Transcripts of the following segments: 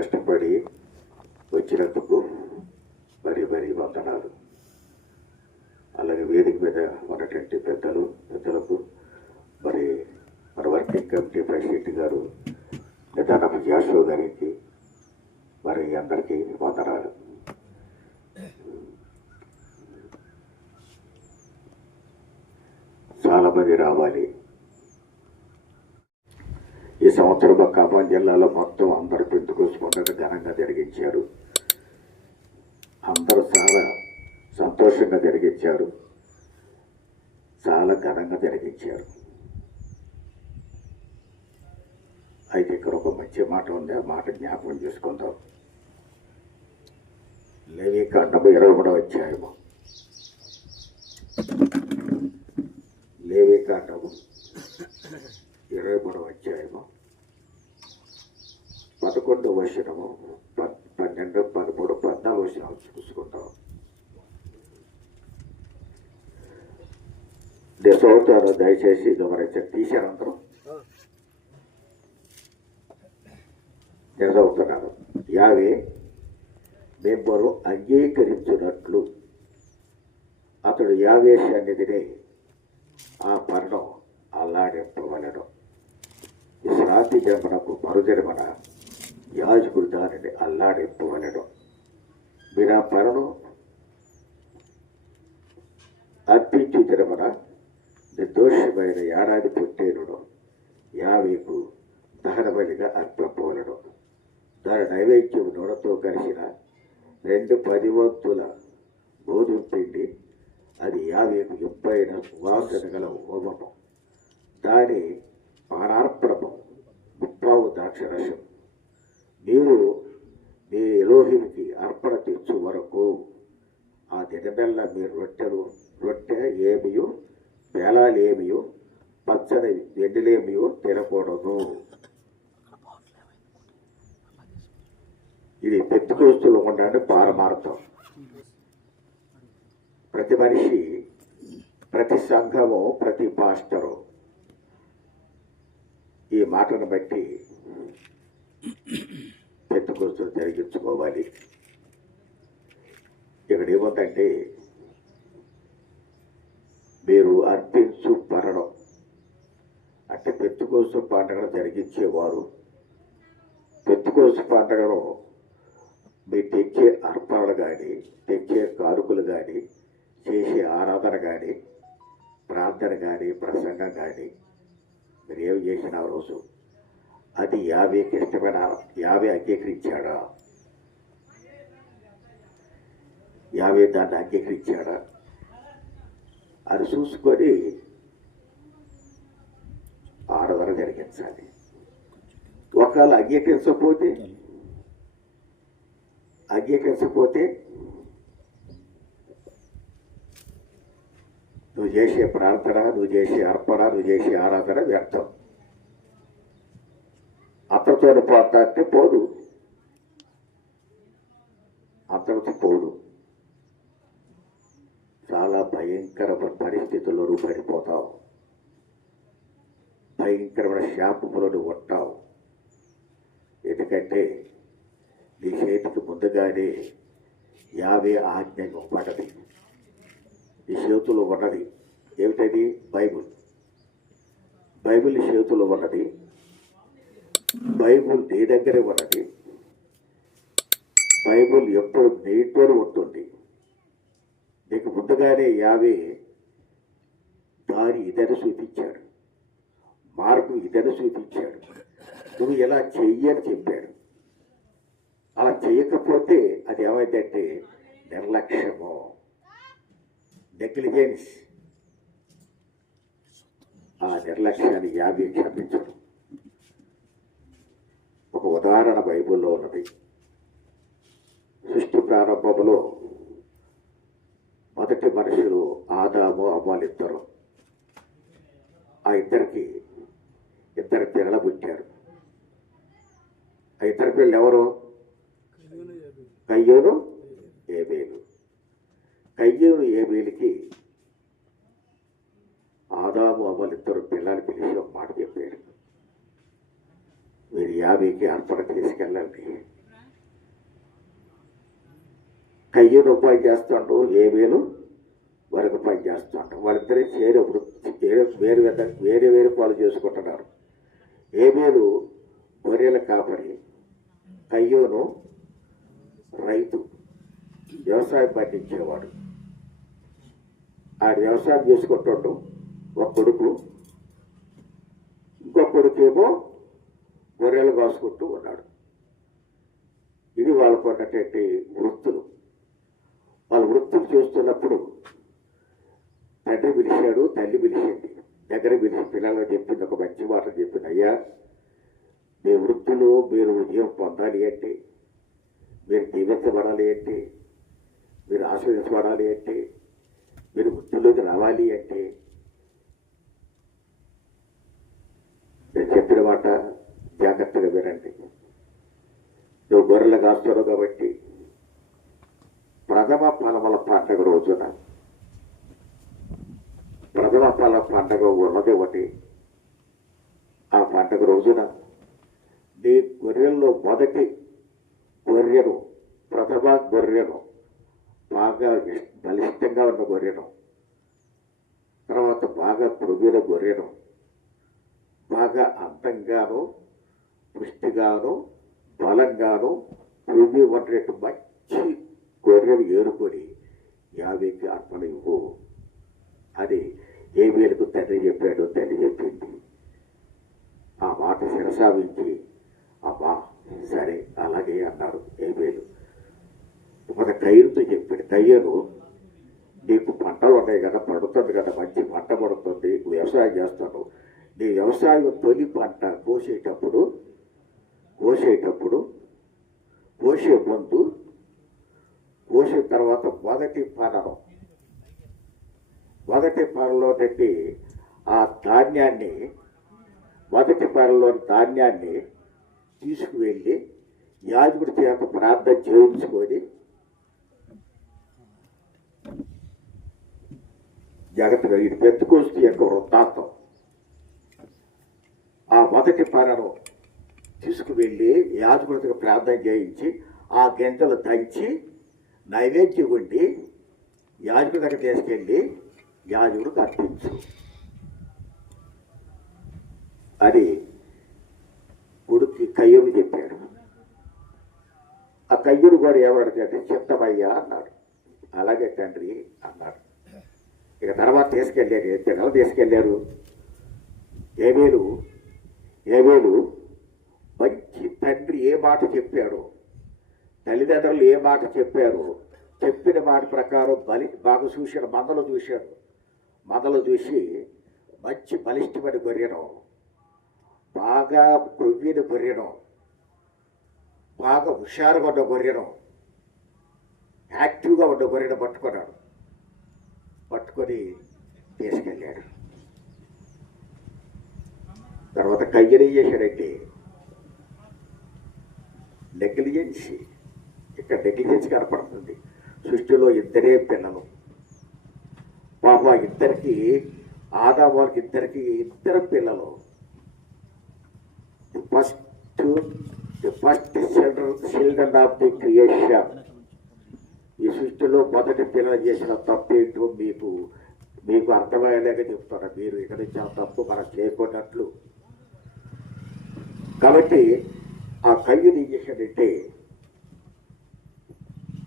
కష్టపడి వచ్చినందుకు మరీ వందనాలు. అలాగే వేదిక మీద ఉన్నటువంటి పెద్దలకు మరి మన వర్కింగ్ కమిటీ ప్రెసిడెంట్ గారు నిదానపు జాషువా గారికి మరి అందరికీ వందనాలు. చాలామంది రావాలి. ఈ సంవత్సరం ఖమ్మం జిల్లాలో మొత్తం అందరూ పెంచుకోసుకుంటే ఘనంగా జరిగించారు. అందరూ చాలా సంతోషంగా జరిగించారు, చాలా ఘనంగా జరిగించారు. అయితే ఇక్కడ ఒక మంచి మాట ఉంది, ఆ మాట జ్ఞాపకం చేసుకుందాం. లేవీకాండము 23వ అధ్యాయము. లేవీకాండము 23వ అధ్యాయము 11వ వచనము 12, 13, 14 వచనాలు చూసుకుంటాం. చదువుతారు దయచేసి. గమనించండి, తీశారు అందరూ. నేను చదువుతున్నాను. యావే మిమ్మల్ని అంగీకరించినట్లు అతడు యావే సన్నిధిని ఆ పర్ణం అల్లాడింపవలెను. విశ్రాంతి జన్మనకు మరుజన్మన యాజకుడు దానిని అల్లాడింపవలెను. మీరు ఆ పర్ణం అర్పించు జన్మన నిర్దోషమైన ఏడాది పొట్టేనుడు యావేకు దహనబలిగా అర్పింపవలెను. దాని నైవేద్యం నూనెతో కలిసిన 2 10 వంతుల గోధుమ పిండి, అది యావేకు ఇంపైన సువాసన గల హోమము. దాని పానార్పణము 30 ద్రాక్షరసం. మీరు మీ ఎలోహింకి అర్పణ తెచ్చు వరకు ఆ దినమెల్లా మీరు రొట్టె ఏమియో పేలాలేమియో పచ్చని ఎండులేమియో తినకూడదు. ఇది పెద్దకోస్తులు ఉండాలని పారమార్థం. ప్రతి మనిషి, ప్రతి సంఘము, ప్రతి పాస్టరు ఈ మాటను బట్టి పెద్దకోస్తులు జరిగించుకోవాలి. ఇక్కడ ఏముందంటే, మీరు అర్పించు పరణం అంటే పెద్దకోస్తు పండుగను జరిగించేవారు. పెద్దకోస్తు పండుగను మీరు తెచ్చే అర్పణలు కానీ, తెచ్చే కానుకలు కానీ, చేసే ఆరాధన కానీ, ప్రార్థన కానీ, ప్రసంగం కానీ మీరు ఏమి చేసిన రోజు అది యావేకి ఇష్టమైన యావే అంగీకరించాడా? యావే దాన్ని అంగీకరించాడా అని చూసుకొని ఆరాధన జరిగించాలి. ఒకవేళ అంగీకరించకపోతే నువ్వు చేసే ప్రార్థన, నువ్వు చేసే అర్పణ, నువ్వు చేసే ఆరాధన వ్యర్థం. అతనితో పోతాంటే పోదు, అతనితో పోదు. చాలా భయంకరమైన పరిస్థితుల్లో నువ్వు పడిపోతావు, భయంకరమైన శాపములో నువ్వు ఉంటావు. ఎందుకంటే నీ చేతికి ముందుగానే యావే ఆజ్ఞ ఇవ్వబడ్డది. నీ చేతులు ఉన్నది ఏమిటది? బైబుల్ నీ చేతులు ఉన్నది. బైబుల్ నీ దగ్గరే ఉన్నది. బైబుల్ ఎప్పుడు నీతోనే ఉంటుంది. నీకు ముందుగానే యావే దారి ఇదని చూపించాడు, మార్గం ఇదని చూపించాడు. నువ్వు ఎలా చెయ్యని చెప్పాడు. అలా చేయకపోతే అది ఏమైందంటే నిర్లక్ష్యము, నెగ్లిజెన్స్. ఆ నిర్లక్ష్యాన్ని యావే క్షమించడం. ఒక ఉదాహరణ బైబిల్లో ఉన్నది. సృష్టి ప్రారంభంలో మొదటి మనుషులు ఆదాము అవ్వలిద్దరు. ఆ ఇద్దరికి 2 పిల్లలు పుట్టారు. ఆ 2 పిల్లలు ఎవరు? కయ్యూను, ఏబేలు. కయ్యూను, ఏబేలుకి ఆదాము అవ్వలిద్దరు పిల్లలు పిలిచి ఒక మాట చెప్పారు. మీరు యావేకి అర్పణ తీసుకెళ్ళండి, కయ్యూరు పని చేస్తుంటూ ఏమేలు వరకు పని చేస్తుంటాం. వాళ్ళిద్దరే వేరే వేరే పాలు చేసుకుంటున్నారు. ఏమేలు గొర్రెల కాపరి, కయ్యూను రైతు, వ్యవసాయం పండించేవాడు. ఆడు వ్యవసాయం చేసుకుంటుండు ఒక కొడుకు, ఇంకొక కొడుకేమో గొర్రెలు కాసుకుంటూ ఉన్నాడు. ఇది వాళ్ళకు ఉన్నటువంటి వృత్తులు. వాళ్ళ వృత్తులు చూస్తున్నప్పుడు తండ్రి పిలిచాడు, తల్లి పిలిచింది. దగ్గర పిలిచి పిల్లలకు చెప్పింది, ఒక మంచి మాట చెప్పింది. అయ్యా, మీ వృత్తులు మీరు విజయం పొందాలి అంటే, మీరు దీవించబడాలి అంటే, మీరు ఆస్వాదించబడాలి అంటే, మీరు వృత్తిలోకి రావాలి అంటే నేను చెప్పిన మాట జాగ్రత్తగా వినండి. నువ్వు గొర్రెలు కాస్తున్నావు కాబట్టి ప్రథమ ఫలముల పండుగ రోజున, ప్రథమ ఫల పండుగ ఉన్నది ఒకటి. ఆ పండుగ రోజున నీ గొర్రెల్లో మొదటి గొర్రెను, ప్రథమ గొర్రెను, బాగా బలిష్టంగా ఉన్న గొర్రెను, తర్వాత బాగా పొడిగిన గొర్రెను, బాగా అందంగాను పుష్టిగాను బలంగాను పొడిగి ఉన్నట్టు మంచి గొర్రెను ఏరుకొని 50కి అర్పణ ఇవ్వు అని ఏమేలకు తండ్రి చెప్పాడు. తల్లి చెప్పింది. ఆ మాట శిరసావించి అమ్మా సరే అలాగే అన్నాడు ఏమేలు. మన కయ్యూరుతో చెప్పాడు, కయ్యూరు నీకు పంటలు ఉన్నాయి కదా, పడుతుంది కదా, మంచి పంట పడుతుంది, వ్యవసాయం చేస్తాను. నీ వ్యవసాయం తొలి పంట కోసేటప్పుడు కోసే ముందు, కోసిన తర్వాత మొదటి పనలో పెట్టి ఆ ధాన్యాన్ని, మొదటి పనలోని ధాన్యాన్ని తీసుకువెళ్ళి యాజకుడి చేత ప్రార్థన చేయించుకొని జాగ్రత్తగా, ఇది పెంతుకోస్తు యొక్క వృత్తాంతం. ఆ మొదటి పనను తీసుకువెళ్ళి యాజకుడికి ప్రార్థన చేయించి ఆ గింజలు దంచి నైవేద్యం వండి యాజకుడి దగ్గర తీసుకెళ్ళి యాజకుడికి అర్పించు అని కొడుక్కి కయ్యూరు చెప్పాడు. ఆ కయ్యూరు కూడా ఏమడితే చిత్తమయ్యా అన్నాడు. అలాగే తండ్రి అన్నాడు. ఇక తర్వాత తీసుకెళ్ళారు, పిల్లలు తీసుకెళ్ళారు. ఏమేలు మంచి తండ్రి ఏ మాట చెప్పాడో, తల్లిదండ్రులు ఏ మాట చెప్పారో చెప్పిన మాట ప్రకారం బాగా చూశాడు. మందలు చూసి మంచి బలిష్టమైన గొర్రెను, బాగా కొవ్విన గొర్రెను, బాగా హుషారుగా ఉన్న గొర్రెను, యాక్టివ్గా ఉన్న గొర్రెను పట్టుకొని తీసుకెళ్ళాడు. తర్వాత కయ్యని చేశాడంటే నెగ్లిజెన్సీ. ఇక్కడ నెగ్లిజెన్స్ కనపడుతుంది. సృష్టిలో ఇద్దరే పిల్లలు. పాప ఇద్దరికి, ఆదాముకి ఇద్దరు పిల్లలు. The first children of the creation. ఈ సృష్టిలో మొదటి పిల్లలు చేసిన తప్పేంటో మీకు అర్థమయ్యేలాగా చెప్తారా? మీరు ఇక్కడ నుంచి ఆ తప్పు మనం చేయకున్నట్లు. కాబట్టి ఆ కయ్యూరు ఏం చేశాడంటే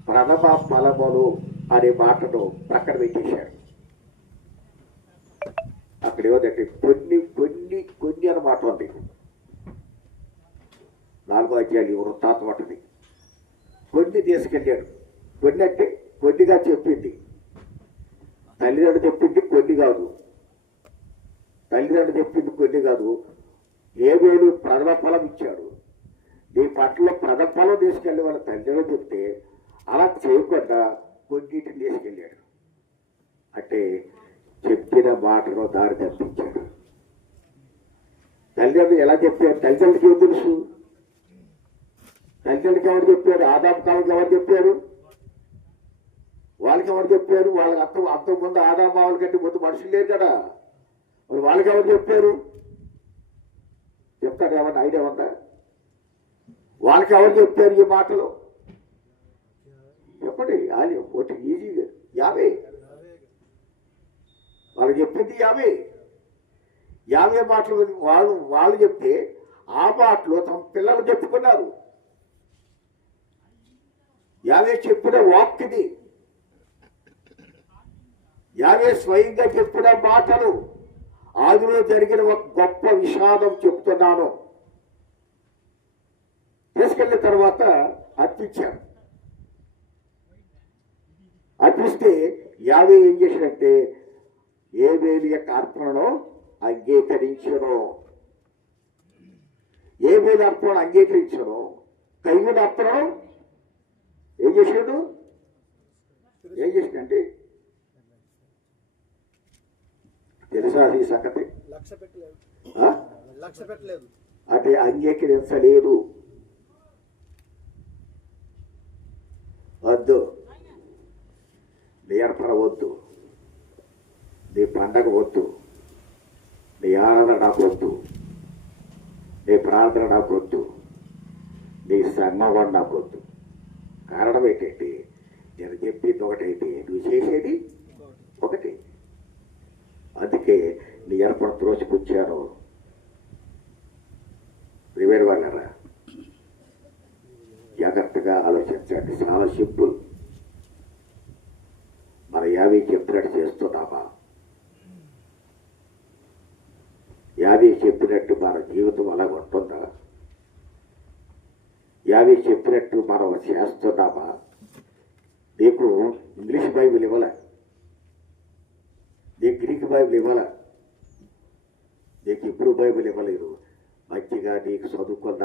ప్రథమ ఫలములు అనే మాటను ప్రక్కన పెట్టేశాడు. అక్కడ ఏమంటే కొన్ని అన్న మాట ఉంది. 4వ అధ్యాయం వృత్తాంతం అంటుంది. కొన్ని తీసుకెళ్ళాడు. కొన్ని అంటే కొద్దిగా చెప్పింది తల్లిదండ్రులు, చెప్పింది కొన్ని కాదు. ఏమేలు ప్రథమ ఫలం ఇచ్చాడు. నీ పట్ల ప్రథమ ఫలం తీసుకెళ్ళి వాళ్ళ తల్లిదండ్రులు చెప్తే అలా చేయకుండా కొన్నిటిని తీసుకెళ్ళాడు. అంటే చెప్పిన మాటను దారి తప్పించాడు. తల్లిదండ్రులు ఎలా చెప్పారు? తల్లిదండ్రులకి ఏం తెలుసు? తల్లిదండ్రులకి ఎవరు చెప్పారు? ఆదాము కాలంకి ఎవరు చెప్పారు? వాళ్ళకి ఎవరు చెప్పారు? వాళ్ళకి అంతకుముందు ఆదాము వాళ్ళ కంటే ముందు మనుషులు లేరు కదా, మరి వాళ్ళకి ఎవరు చెప్పారు? చెప్తాడు ఏమన్నా ఐడియా ఉందా? వాళ్ళకి ఎవరు చెప్పారు ఈ మాటలు? చెప్పండి అది ఒకటి ఈజీగా 50. వాళ్ళు చెప్పింది 50 మాటలు వాళ్ళు చెప్తే ఆ మాటలు తమ పిల్లలు చెప్పుకున్నారు. 50 చెప్పిన వాక్యది, 50 స్వయంగా చెప్పిన మాటలు. ఆదిలో జరిగిన ఒక గొప్ప విషాదం చెప్తున్నాను. తీసుకెళ్ళిన తర్వాత అర్పించారు. అర్పిస్తే 50 ఏం చేసినట్టే ఏబేలు యొక్క అర్పణను అంగీకరించను. ఏబేలు అర్పణను అంగీకరించను. కయ్యూని అర్పణను ఏం చేశాడు? ఏం చేసిందంటే తెలుసా ఈ సంగతి? అంటే అంగీకరించలేదు. వద్దు, నీ అర్పణ వద్దు, నీ పండగ వద్దు, నీ ఆరాధన నాకు వద్దు, నీ ప్రార్థన నాకు వద్దు, నీ సంఘం కూడా నాకు వద్దు. కారణం ఏంటంటే నేను చెప్పింది ఒకటైతే నువ్వు చేసేది ఒకటి. అందుకే నీ అర్పణ త్రోసిపుచ్చాను. ప్రివేరు వాళ్ళరా, జాగ్రత్తగా ఆలోచించండి. చాలా సింపుల్. మన 50 చెప్పినట్టు చేస్తున్నామా? 50 చెప్పినట్టు మన జీవితం అలా ఉంటుందా? 50 చెప్పినట్టు మనం చేస్తున్నామా? నీకు ఇంగ్లీష్ బైబిల్ ఇవ్వాల, నీకు గ్రీక్ బైబిల్ ఇవ్వాల, నీకు ఇప్పుడు బైబిల్ ఇవ్వలేదు. మంచిగా నీకు చదువుకున్న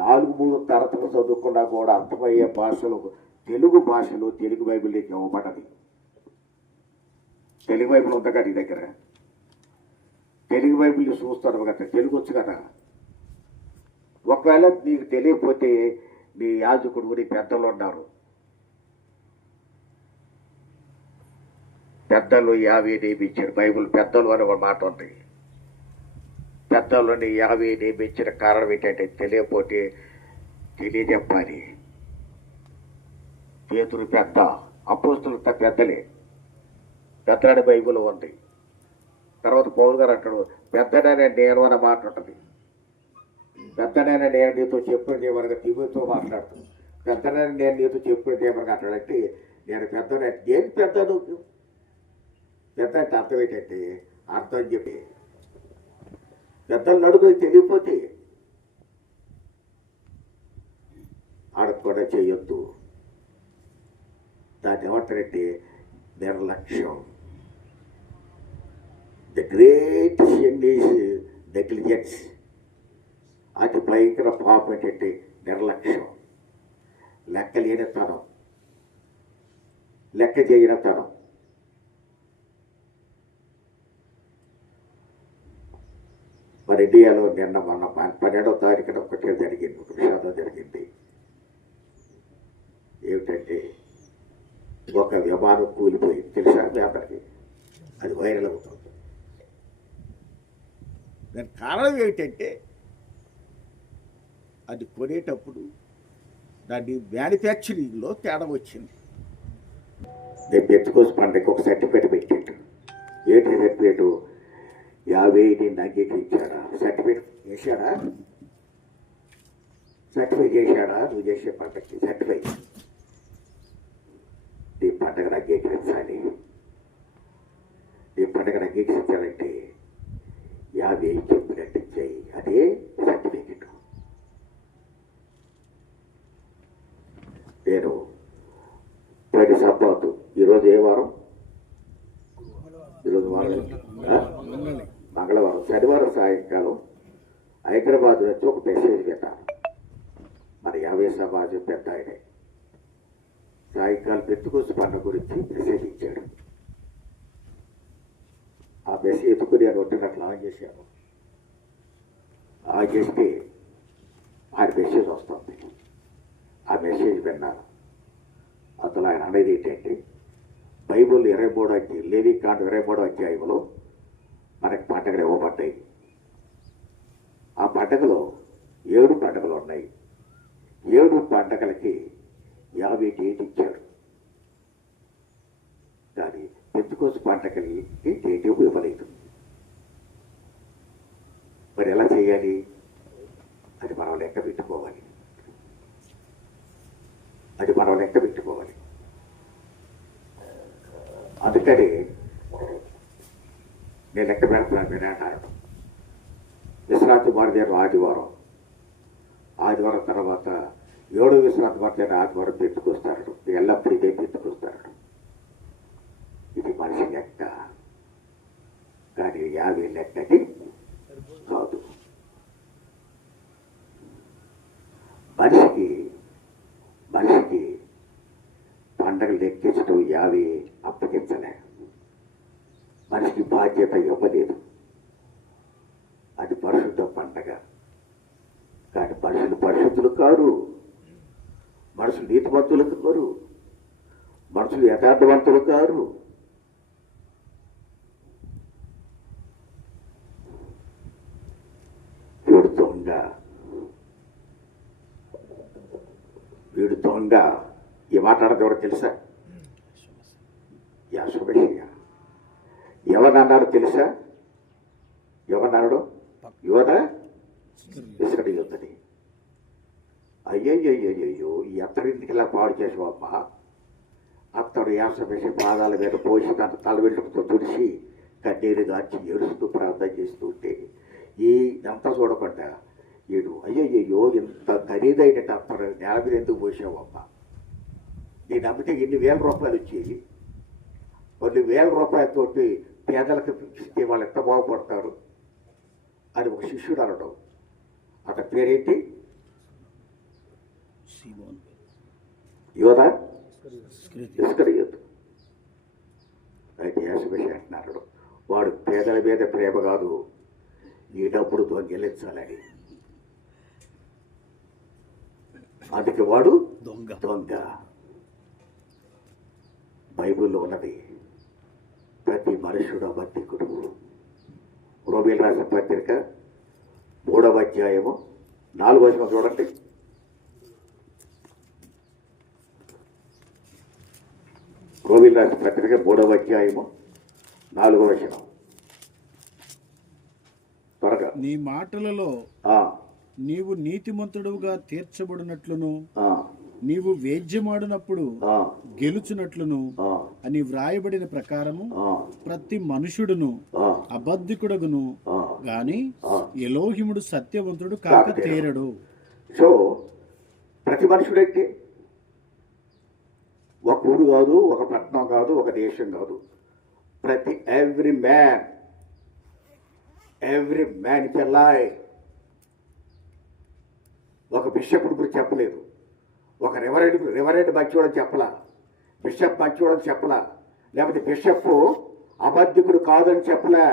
4-3 తరగతులు చదువుకున్నా కూడా అర్థమయ్యే భాషలు, తెలుగు భాషలో తెలుగు బైబిల్ నీకు ఇవ్వబడది. తెలుగు బైబిల్ ఉందా నీ దగ్గర? తెలుగు బైబిల్ చూస్తాను కదా, తెలుగు వచ్చు కదా. ఒకవేళ నీకు తెలియకపోతే నీ యాజకుడు, నీ పెద్దలు ఉన్నారు, పెద్దలు 50 నియమించారు. బైబిల్ పెద్దలు అని ఒక మాట ఉంది. పెద్దలని 50 నియమించిన కారణం ఏంటంటే తెలియకపోతే తెలియజెప్పాలి. పేతురు పెద్ద, అపోస్తులంతా పెద్దలే. పెద్దలని బైబిల్ ఉంది. తర్వాత పౌలు గారు అంటాడు, పెద్దనైనా నేను అనే మాట ఉంటుంది. పెద్దనైనా నేను నీతో చెప్పినది ఏమనగా తిమోతితో మాట్లాడుతాను. పెద్దనైనా నేను నీతో చెప్పినది ఏమనగా అంటాడంటే నేను పెద్దనే. నేను పెద్ద, నువ్వు పెద్ద అంటే అర్థం ఏంటంటే అర్థం అని చెప్పి పెద్దలు నడుపుని తెలియకపోతే ఆడకుండా చేయొద్దు. దాన్ని ఏమంటారంటే నిర్లక్ష్యం. The great sin is negligence. అతి భయంకర పాపం ఏంటంటే నిర్లక్ష్యం, లెక్క లేనితనం, లెక్క చేయనితనం. మరి ఇండియాలో నిన్న మొన్న 12వ తారీఖున ఒకటే జరిగింది, ఒక విషాదం జరిగింది. ఏమిటంటే ఒక విమానం కూలిపోయింది. తెలుసా మీ అందరికీ? అది వైరల్ అవుతుంది. దాని కారణం ఏమిటంటే అది కొనేటప్పుడు దాన్ని మ్యానుఫ్యాక్చరింగ్లో తేడా వచ్చింది. నేను పెట్టుకోసి పండుగ ఒక సర్టిఫికేట్ పెట్టాడు. ఏంటి సర్టిఫికేటు? 50 నిన్ను అంగీకరించాడా? సర్టిఫికేట్ చేశాడా? సర్టిఫికేట్ చేశాడా? నువ్వు చేసే పండుగకి సర్టిఫికేట్. నీ పండుగను అంగీకరించాలి. నీ పండుగను అంగీకరించాలంటే 50 చెప్పినట్టు చేయి. అదే సర్టిఫికేట్. నేను ప్రతి సబ్బాతు, ఈరోజు ఏ వారం? ఈరోజు మంగళవారం, శనివారం సాయంకాలం హైదరాబాద్ నుంచి ఒక మెసేజ్ పెట్టాను. మరి 50 సమాజం పెద్ద ఆయనే సాయంకాలం పెట్టుకోసి పండుగ గురించి మెసేజ్ ఇచ్చాడు. ఆ మెసేజ్ ఎత్తుకుని నేను ఉంటున్నట్లు ఆన్ చేశాను. ఆన్ చేస్తే ఆయన మెసేజ్ వస్తుంది. ఆ మెసేజ్ విన్నాను. అసలు ఆయన అనేది ఏంటంటే బైబుల్ 23వ అధ్యాయం, లేవికాండ 23వ అధ్యాయంలో మనకి పండుగలు ఇవ్వబడ్డాయి. ఆ పండుగలో 7 పండుగలు ఉన్నాయి. 7 పండుగలకి 50 డేట్ ఇచ్చాడు. కానీ పెంతుకోసు పంటకి డేట్ ఇవ్వలేదు. మరి ఎలా చేయాలి? అది మనం లెక్క పెట్టుకోవాలి. అందుకని నేను లెక్క పెడుతున్నాను. వినాయకుడు విశ్రాంతి భారతీయులు ఆదివారం తర్వాత 7 విశ్రాంతి భారతీయులు ఆదివారం పెట్టుకొస్తాడు. ఎల్లప్పుడూ ఇదే పెట్టుకొస్తాడు. ఇది మనిషి లెక్క, కానీ 50 లెక్కకి కాదు. మనిషికి పండగలు లెక్కించడం 50 అప్పగించలే. మనిషికి బాధ్యత ఇవ్వలేదు. అది పరిశుద్ధ పండగ. కానీ మనుషులు పరిశుద్ధులు కారు, మనుషులు నీతివంతులు కారు, మనుషులు యథార్థవంతులు కారు. వీడు దొంగ ఈ మాట్లాడదు ఎవరో తెలుసా? యాశోబేషయ్య. ఎవరన్నాడు తెలుసా? ఎవరన్నాడు? యోధ ఇస్కరియోతుని. అయ్యయ్యో ఈ అత్తడింటికి ఇలా పాడు చేసావమ్మా. అత్తడు యాశోబేష పాదాల మీద పోసి తన తల వెంట్రుకతో తుడిచి కన్నీరు గార్చి ఏడుస్తూ ప్రార్థన చేస్తూ ఉంటే ఈ ఎంత చూడకుండా వీడు అయ్యయ్యో ఇంత ఖరీదైన అత్తడు నేల మీద ఎందుకు పోసావమ్మా? నేను అమ్మితే ఎన్ని వేల రూపాయలు వచ్చేది. కొన్ని వేల రూపాయలతోటి పేదలకు ఇస్తే వాళ్ళు ఎంత బాగుపడతారు అని ఒక శిష్యుడు అనడం. అతని పేరేంటి? యోధ ఇస్కరియోతు. అయితే యాశోబేష అంటున్నాడు, వాడు పేదల మీద ప్రేమ కాదు, ఈ డబ్బులు దొంగిలించాలని. అందుకే వాడు దొంగ. బైబిల్లో ఉన్నది ప్రతి మనుషుడు అబద్ధికుడు. రోమీయులు రాసిన పత్రిక 3వ అధ్యాయము 4వ వచనం చూడండి. రోమీయులు రాసిన పత్రిక 3వ అధ్యాయము 4వ వచనం. త్వరగా. నీ మాటలలో నీవు నీతిమంతుడుగా తీర్చబడినట్లును నీవు వేద్యమాడినప్పుడు గెలుచునట్లును అని వ్రాయబడిన ప్రకారము ప్రతి మనుషుడును అబద్ధికుడగును గాని ఎలోహిముడు సత్యవంతుడు కాక తేరడు. సో ప్రతి మనుషుడంటే ఒక ఊరు కాదు, ఒక పట్టణం కాదు, ఒక దేశం కాదు. ప్రతి ఎవ్రీ మ్యాన్ ఇస్ ఎ లై. ఒక బిషప్ గురించి చెప్పలేదు, ఒక రెవరెండ్ మంచివాడని చెప్పలా, బిషప్ మంచివాడని చెప్పలా, లేకపోతే బిషప్ అబద్ధికుడు కాదని చెప్పలే.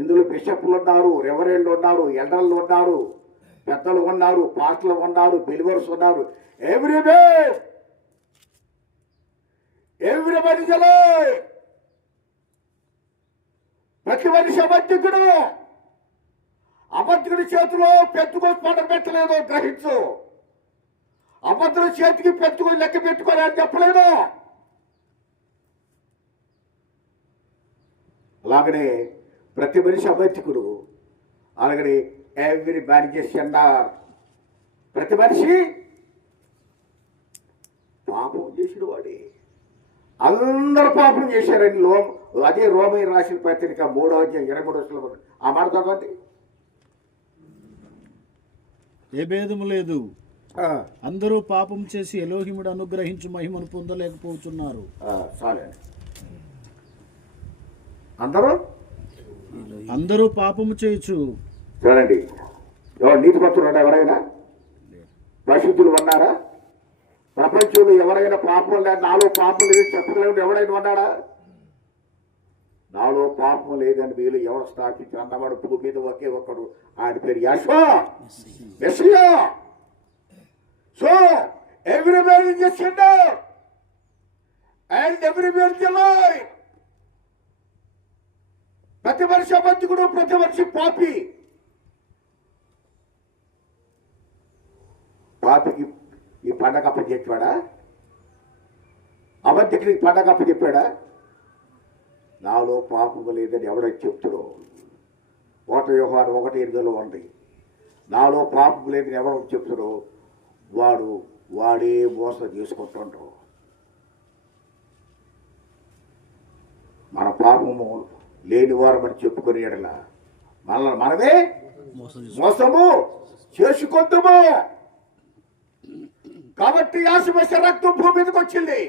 ఇందులో బిషప్లు ఉన్నారు, రెవరెండ్లు ఉన్నారు, ఎల్డర్లు ఉన్నారు, పెద్దలు ఉన్నారు, పాస్టర్లు ఉన్నారు, బిలీవర్స్ ఉన్నారు. ఎవ్రీబడి ప్రతి మనిషి అబద్ధికుడు. అబద్ధికుడి చేతిలో పెట్టుకొని పంట పెట్టలేదు, గ్రహించు. అబద్ధుల చేతికి పెట్టుకొని లెక్క పెట్టుకొని అని చెప్పలేదు. అలాగనే ప్రతి మనిషి అబద్ధికుడు. అలాగనే ఎవ్రీ మ్యాన్ అన్నారు. ప్రతి మనిషి పాపం చేసిన వాడే. అందరూ పాపం చేశారని అదే రోమయ్య రాసిన పత్రిక 3వ అధ్యాయం 23వ వచనం. ఆ మాట చదవండి. ఏ భేదము లేదు, అందరూ పాపం చేసి ఎలోహిముడు అనుగ్రహించి మహిమను పొందలేకపోతున్నారు. అందరూ పాపము చేయొచ్చు. చూడండి, నీతిమంతులు ఎవరైనా పరిశుద్ధులు ఉన్నారా? ప్రపంచంలో ఎవరైనా పాపం లేదు, నాలో పాపం లేదు చెప్పలేము ఎవరైనా ఉన్నాడా? నాలో పాపం లేదని వీళ్ళు ఎవరు స్థాపించి అన్నవాడు భూమి మీద ఒకే ఒక్కడు, ఆయన పేరు Jehovah Messiah. So everywhere is a sinner and everywhere is a lie. ప్రతి మనిషి అబద్ధికుడు, ప్రతి మనిషి పాపి. పాపికి ఈ పండగ అప్పచెప్పాడా? అబద్ధికుడికి పండగ అప్పచెప్పాడా? నాలో పాపము లేదని ఎవడైతే చెప్తుడో 1 యోహాను 1:8 ఉంది. నాలో పాపము లేదని ఎవడో చెప్తుడో వాడే మోసం చేసుకుంటుండ్రు. మన పాపము లేని వారమని చెప్పుకుని ఎడల మనమే మోసము చేసుకుందాము. కాబట్టి యాసమేష రక్తం భూమి మీదకి వచ్చింది.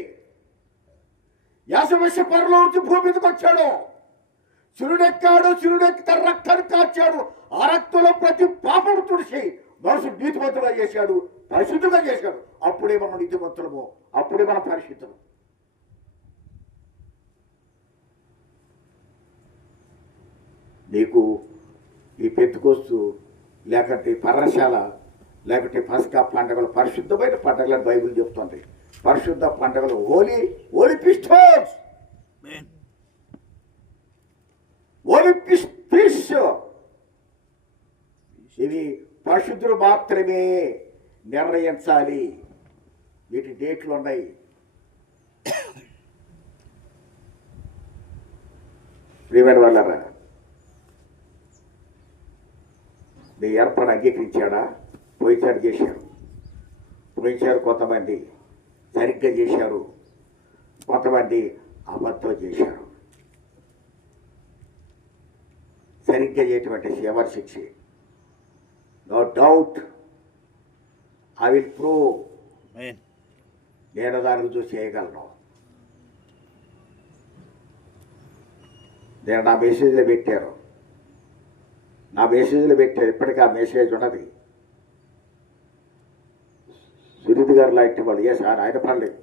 యాసమేష పరలో నుంచి భూమి మీదకి వచ్చాడు. చిరుడెక్కాడు, చిరుడెక్కి తన రక్తాన్ని కాచాడు. ఆ రక్తంలో ప్రతి పాపను తుడిచి మనుషుడు నీతిమంతులుగా చేశాడు, పరిశుద్ధంగా చేశాడు. అప్పుడే మనం నీతిమంతులము, అప్పుడే మనం పరిశుద్ధము. నీకు ఈ పెంతెకోస్తు లేకపోతే పర్ణశాల లేకపోతే పస్కా పండుగలు పరిశుద్ధమైన పండుగలను బైబిల్ చెప్తుంది. పరిశుద్ధ పండుగలు హోలీ ఫెస్టివల్స్, హోలీ ఫీస్ట్. ఇవి పరిశుద్ధులు మాత్రమే నిర్ణయించాలి. వీటి డేట్లు ఉన్నాయి. ప్రియమైన వాళ్ళరా, నీ ఏర్పాటు అంగీకరించాడా? పోయిచారు చేశారు. పోయిచారు కొంతమంది సరిగ్గా చేశారు, కొంతమంది అబద్ధం చేశారు. సరిగ్గా చేయటమంటే ఎవరి శిక్ష? No doubt I will prove. నేను దాని రుజువు చేయగలను. నేను నా మెసేజ్లో పెట్టాను. ఇప్పటికీ ఆ మెసేజ్ ఉన్నది. సునీతి గారు లాంటి వాళ్ళు, సార్ ఆయన పర్లేదు,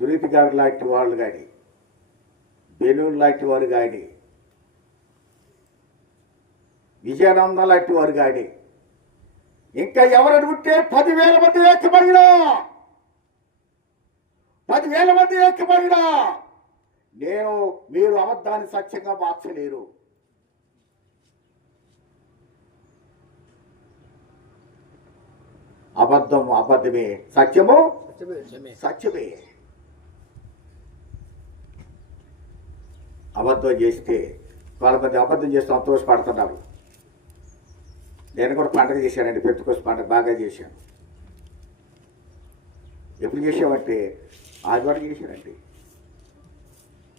సునీతి గారు లాంటి వాళ్ళు కానీ, బెలూన్ లాంటి వారు కానీ, విజయానందం లాంటి వారు కానీ, ఇంకా ఎవరైనా ఉంటే 10,000 మంది ఏకమైనా, 10,000 మంది ఏకమైనా మీరు అబద్ధాన్ని సత్యంగా మార్చలేరు. అబద్ధం అబద్ధమే, సత్యము సత్యమే. అబద్ధం చేస్తే కొంతమంది అబద్ధం చేస్తూ సంతోషపడుతున్నారు. నేను కూడా పండుగ చేశానండి, పెంతెకోస్తు పండుగ బాగా చేశాను. ఎప్పుడు చేసామంటే ఆదివారం చేశానండి.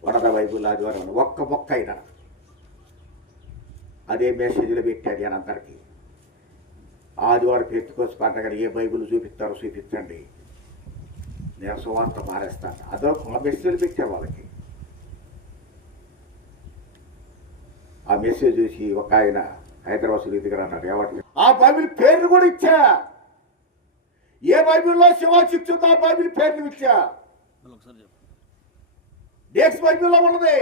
వడద బైబుల్ ఆదివారం ఒక్క మొక్క అయినా అదే మెసేజ్లో పెట్టాడు నేను అందరికీ. ఆదివారం పెంతెకోస్తు పండుగ ఏ బైబుల్ చూపిస్తారో చూపించండి, నేను సువార్త మారేస్తాను. అదో మెసేజ్ పెట్టారు వాళ్ళకి. ఆ మెసేజ్ చూసి ఒక ఆయన హైదరాబాద్ సునీతి గారు అన్నారు, ఏమంటే ఆ బైబిల్ పేర్లు కూడా ఇచ్చా. ఏ బైబిల్లో శివాశిక్ష ఉందో ఆ బైబిల్ పేర్లు ఇచ్చా. డేక్స్ బైబిల్లో ఉన్నది,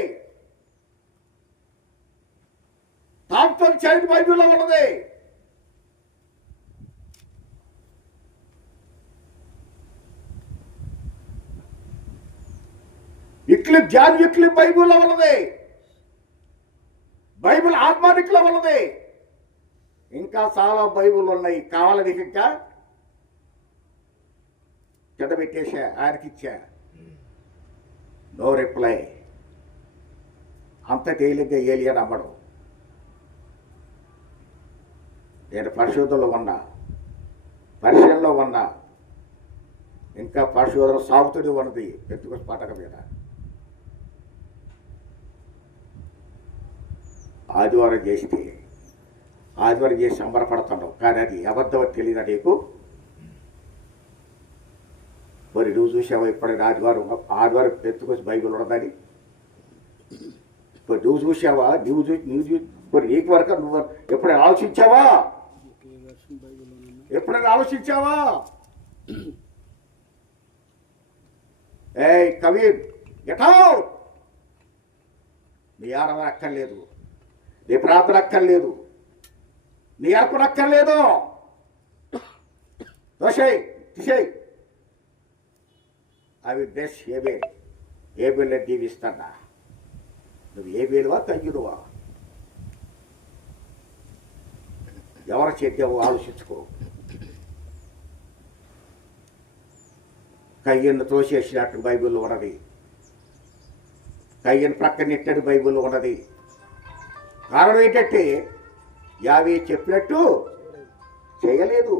థామ్సన్ చైల్డ్ బైబిల్లో ఉన్నది. జాన్ విక్లిఫ్ బైబిల్లో ఉన్నది, బైబిల్ ఆత్మానిక్లో ఉన్నది. ఇంకా చాలా బైబిల్ ఉన్నాయి. కావాలని ఇంకా చెడ్డబెట్టేశా, ఆయనకిచ్చా. No reply. అంత తేలిగ్గా ఏలియా నమ్మడం. నేను పరిశోధనలో ఉన్నా, పరిశీలనలో ఉన్నా, ఇంకా పరిశోధన సాగుతూనే ఉన్నది పెంతెకోస్తు పండుగ మీద. ఆదివారం చేసి సంబరపడుతున్నావు, కానీ అది అబద్ధం తెలియదా నీకు? మరి నువ్వు చూసావా ఎప్పుడైనా ఆదివారం పెంతెకోస్తు బైబిల్ ఉన్నదని? మరి నువ్వు చూసావా? మరి నీకు వరకు నువ్వు ఎప్పుడైనా ఆలోచించావా? ఏయ్ కబీర్, గెట్ అవుట్. నీ ఆరాధన అక్కర్లేదు, నీ ప్రార్థన అక్కర్లేదు, నీ అర్పణ అక్కర్లేదు. తీసేయ్. అవి బెస్ట్ ఏబేల్ దీవిస్తాడా? నువ్వు ఏబేలువా కయ్యుడువా? ఎవరు చేద్దావో ఆలోచించుకో. కయ్యను తోసేసినట్టు బైబిల్లో ఉన్నది. కయ్యను ప్రక్కన నెట్టాడు బైబిల్లో ఉన్నది. కారణం ఏంటంటే యావే చెప్పినట్టు చేయలేదు,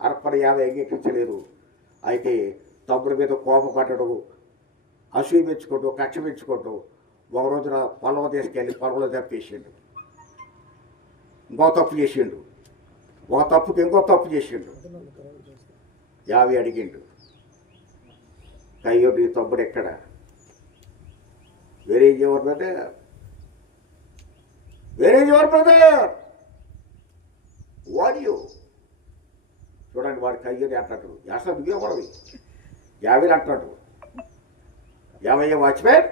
అర్పణ యావే అంగీకరించలేదు. అయితే తమ్ముడి మీద కోపం పట్టడం, అసూయ పెంచుకోవడం, కక్ష పెంచుకోవడం, ఒక రోజున పొలం తీసుకెళ్ళి పొలంలో తప్పేసిండు, ఇంకో తప్పు చేసిండు, ఒక తప్పుకి ఇంకో తప్పు చేసిండు. యావే అడిగిండు, అయ్యో నీ తమ్ముడు ఎక్కడ? వేరే ఎవరు బ్రదర్, వేరే ఎవరు బ్రదర్, వాడియో చూడండి. వాడికి అయ్యేది అంటాడు, అసలు నువ్వే పడవి యాభైలు అంటాడు. యాభై వాచ్మెన్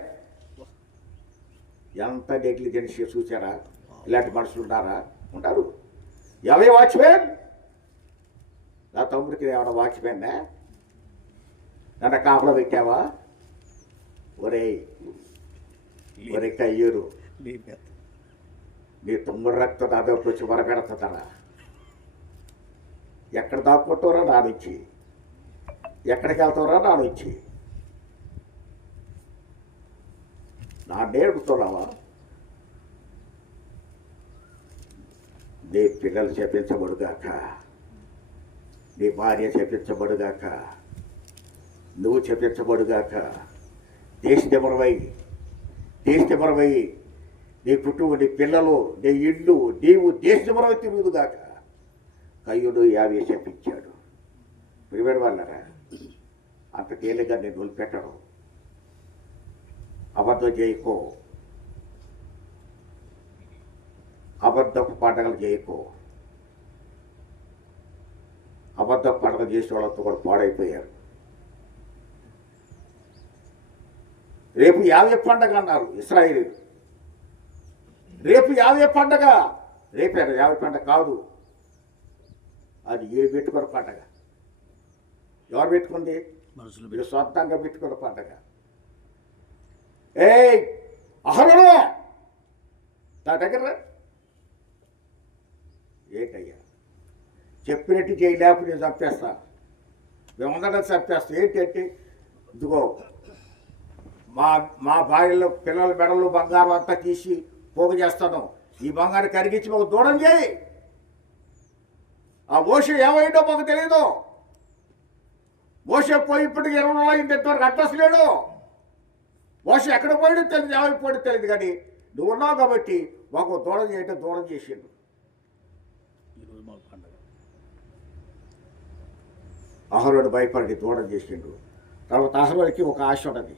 ఎంత నెగ్లిజెన్స్ చూసారా? ఇలాంటి మనుషులు ఉన్నారా? ఉంటారు. యాభై వాచ్మెన్, నా తమ్ముడికి ఏమన్నా వాచ్మెన్ నన్ను కాపలా పెట్టావా? ఒరే ఒరే కయ్యూరు, నీ తమ్ముడు రక్తం నా దగ్గరకు వచ్చి వరపెడుతుందా? ఎక్కడ దాక్కుంటారా నానుంచి, ఎక్కడికి వెళ్తారా నానుంచి, నా నేర్పుతున్నావా? నీ పిల్లలు చెప్పించబడుగాక, నీ భార్య చెప్పించబడుగాక, నువ్వు చెప్పించబడుగాక. దేశమరవై నీ కుటుంబం, నీ పిల్లలు, నీ ఇల్లు, నీవు దేశమరవై తిరుగుదుగాక. కయ్యుడు యావే చెప్పించాడు. ప్రియమైన వాళ్ళరా, అంత తేలిగ్గా నేను వదిలిపెట్టను. అబద్ధం చేయకో, అబద్ధపు పండగలు చేయకో. అబద్ధపు పండగలు చేసే వాళ్ళంతా కూడా పాడైపోయారు. రేపు యావే పండగ అన్నారు ఇశ్రాయేలీయులు. రేపు యావే పండగ, రేపే యావే పండగ కాదు, అది ఏ పెట్టుకున్న పండగ. ఎవరు పెట్టుకుంది? మీరు సొంతంగా పెట్టుకున్న పండగ. అహరోను నా దగ్గర ఏంటయ్యా చెప్పినట్టు చేయలేపు నేను చంపేస్తా, మేమందరం చంపేస్తా. ఏంటంటే ఇదిగో మా భార్యలో పిల్లల మెడలు బంగారం అంతా తీసి పోగు చేస్తాను, ఈ బంగారం కరిగించి మాకు దూరం చేయి. ఆ మోషే ఏమైందో మాకు తెలియదు. మోషే పోయి ఇప్పటికి 20 రోజులు అయింది, ఇంతవరకు అడ్రస్ లేడు. మోషే ఎక్కడ పోయాడో తెలియదు, ఏమైపోయాడో తెలియదు. కానీ నువ్వు ఉన్నావు కాబట్టి మాకు దూరం చేయటం దూరం చేసిండు. అహరోను భయపడి దూరం చేసిండు. తర్వాత అహరోనుకి ఒక ఆశ ఉన్నది.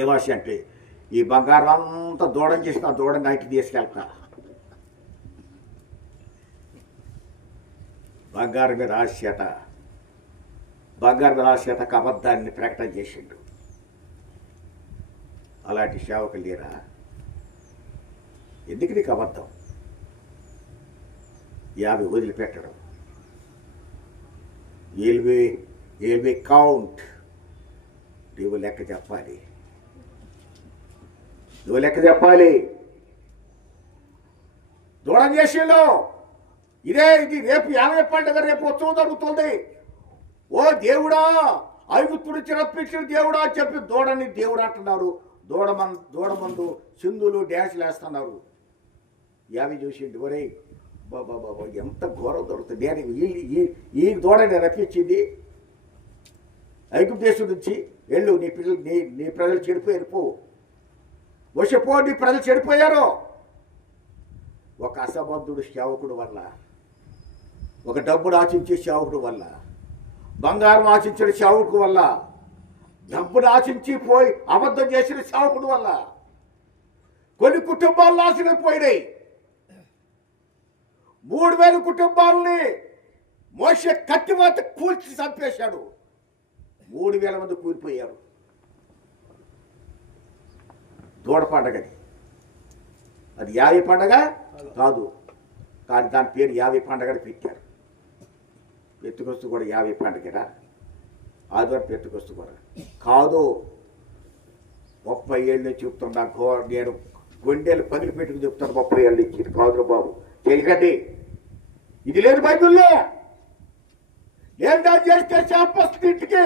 ఏం ఆశ అంటే ఈ బంగారం అంతా దూరం చేసి ఆ దూడం నైట్ తీసుకెళ్తా. బంగారం మీద ఆశత, బంగారం మీద ఆశతకు అబద్ధాన్ని ప్రకటన చేసిండు. అలాంటి సేవకులు లేరా? ఎందుకు నీకు అబద్ధం? యాభై వదిలిపెట్టడం. ఏల్బి కౌంట్. నువ్వు లెక్క చెప్పాలి, నువ్వు లెక్క చెప్పాలి. దూరం చేసిండు. ఇది రేపు యాభై పండుగ, రేపు ఉత్సవం జరుగుతుంది. ఓ దేవుడా, ఐగుప్తుడు చిరప్పించిన దేవుడా చెప్పి దూడని దేవుడు అంటున్నారు. దూడమందు సింధులు డ్యాన్సులు వేస్తున్నారు. యాభై చూసిండు. ఒరే బాబా ఎంత ఘోరం దొరుకుతుంది. నేను ఈ దూడని రప్పించింది ఐగుప్తు దేశం నుంచి. వెళ్ళు, నీ ప్రజలు చెడిపోయారు, పో వశపో, నీ ప్రజలు చెడిపోయారు. ఒక అసమర్థుడు సేవకుడు వల్ల, ఒక డబ్బును ఆశించే సేవకుడు వల్ల, బంగారం ఆశించిన సేవకుడు వల్ల, డబ్బును ఆశించి పోయి అబద్ధం చేసిన సేవకుడు వల్ల కొన్ని కుటుంబాలు నాశనమైపోయినాయి. 3000 కుటుంబాలని మోషే కత్తివాత కూల్చి చంపేశాడు. 3000 మంది కూలిపోయారు. దూడ పండగది. అది యాభై పండగ కాదు, కానీ దాని పేరు యాభై పండగని పెట్టారు. పెట్టుకొస్తూ కూడా యాభై పండగరా? ఆదివారం పెట్టుకొస్తూ కూడా కాదు. 30 ఏళ్ళ నుంచి చెప్తున్నా, నేను గుండెలు పగిలి పెట్టుకుని చెప్తాను. 30 ఏళ్ళ నుంచి ఇది కాదు బాబు, చేయకండి. ఇది లేదు బైబిల్లో. నేను దాన్ని చేస్తే శాపస్తుంది ఇంటికి.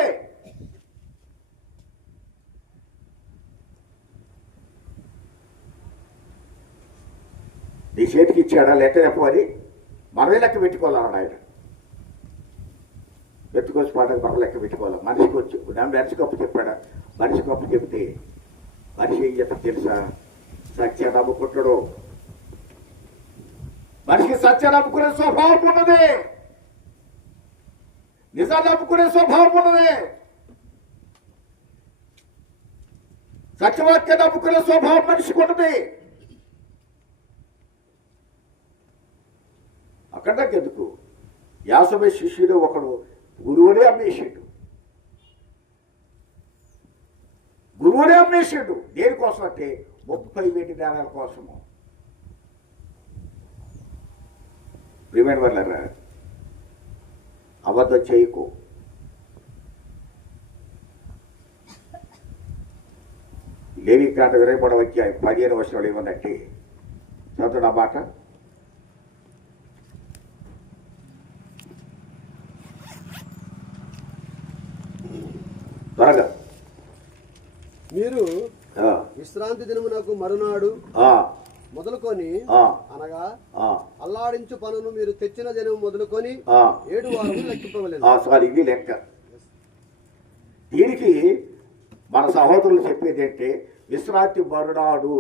నీ చేతికి ఇచ్చాడా లెక్క చెప్పని మనమే లెక్క పెట్టుకోవాలన్నాడు ఆయన. ఎత్తుకొచ్చి పండుగ మనం లెక్క పెట్టుకోవాలి. మనిషికి వచ్చి మనిషికి అప్పు చెప్పాడా? మనిషికి అప్పు చెప్తే మనిషి ఏం చెప్తా తెలుసా? సత్య నమ్ముకుంటాడు. మనిషికి సత్య నమ్ముకునే స్వభావం ఉన్నది, నిజాన్ని నమ్ముకునే స్వభావం ఉన్నది, సత్యవాక్య నమ్ముకునే స్వభావం మనిషికి ఉన్నది. అక్కడ ఎందుకు యాసమే శిష్యుడు ఒకడు గురువునే అమ్మేసాడు. గురువునే అమ్మేసాడు. దేనికోసం అంటే 30,000 జ్ఞానాల కోసము. ప్రియమైన వాళ్ళరా, అబద్ధం చేయకు. లేవికాండ 23వ అధ్యాయం 15వ వచనంలో ఏమన్నట్టే చదువు నా మాట. త్వరగా. మీరు విశ్రాంతి దినమునకు మరునాడు మొదలుకొని అనగా అల్లాడించు పనును మీరు తెచ్చిన దినం మొదలుకొని 7 వారములు లెక్కింపవలెను. సారీ, ఇది లెక్క. దీనికి మన సహోదరులు చెప్పేది అంటే విశ్రాంతి మరునాడు.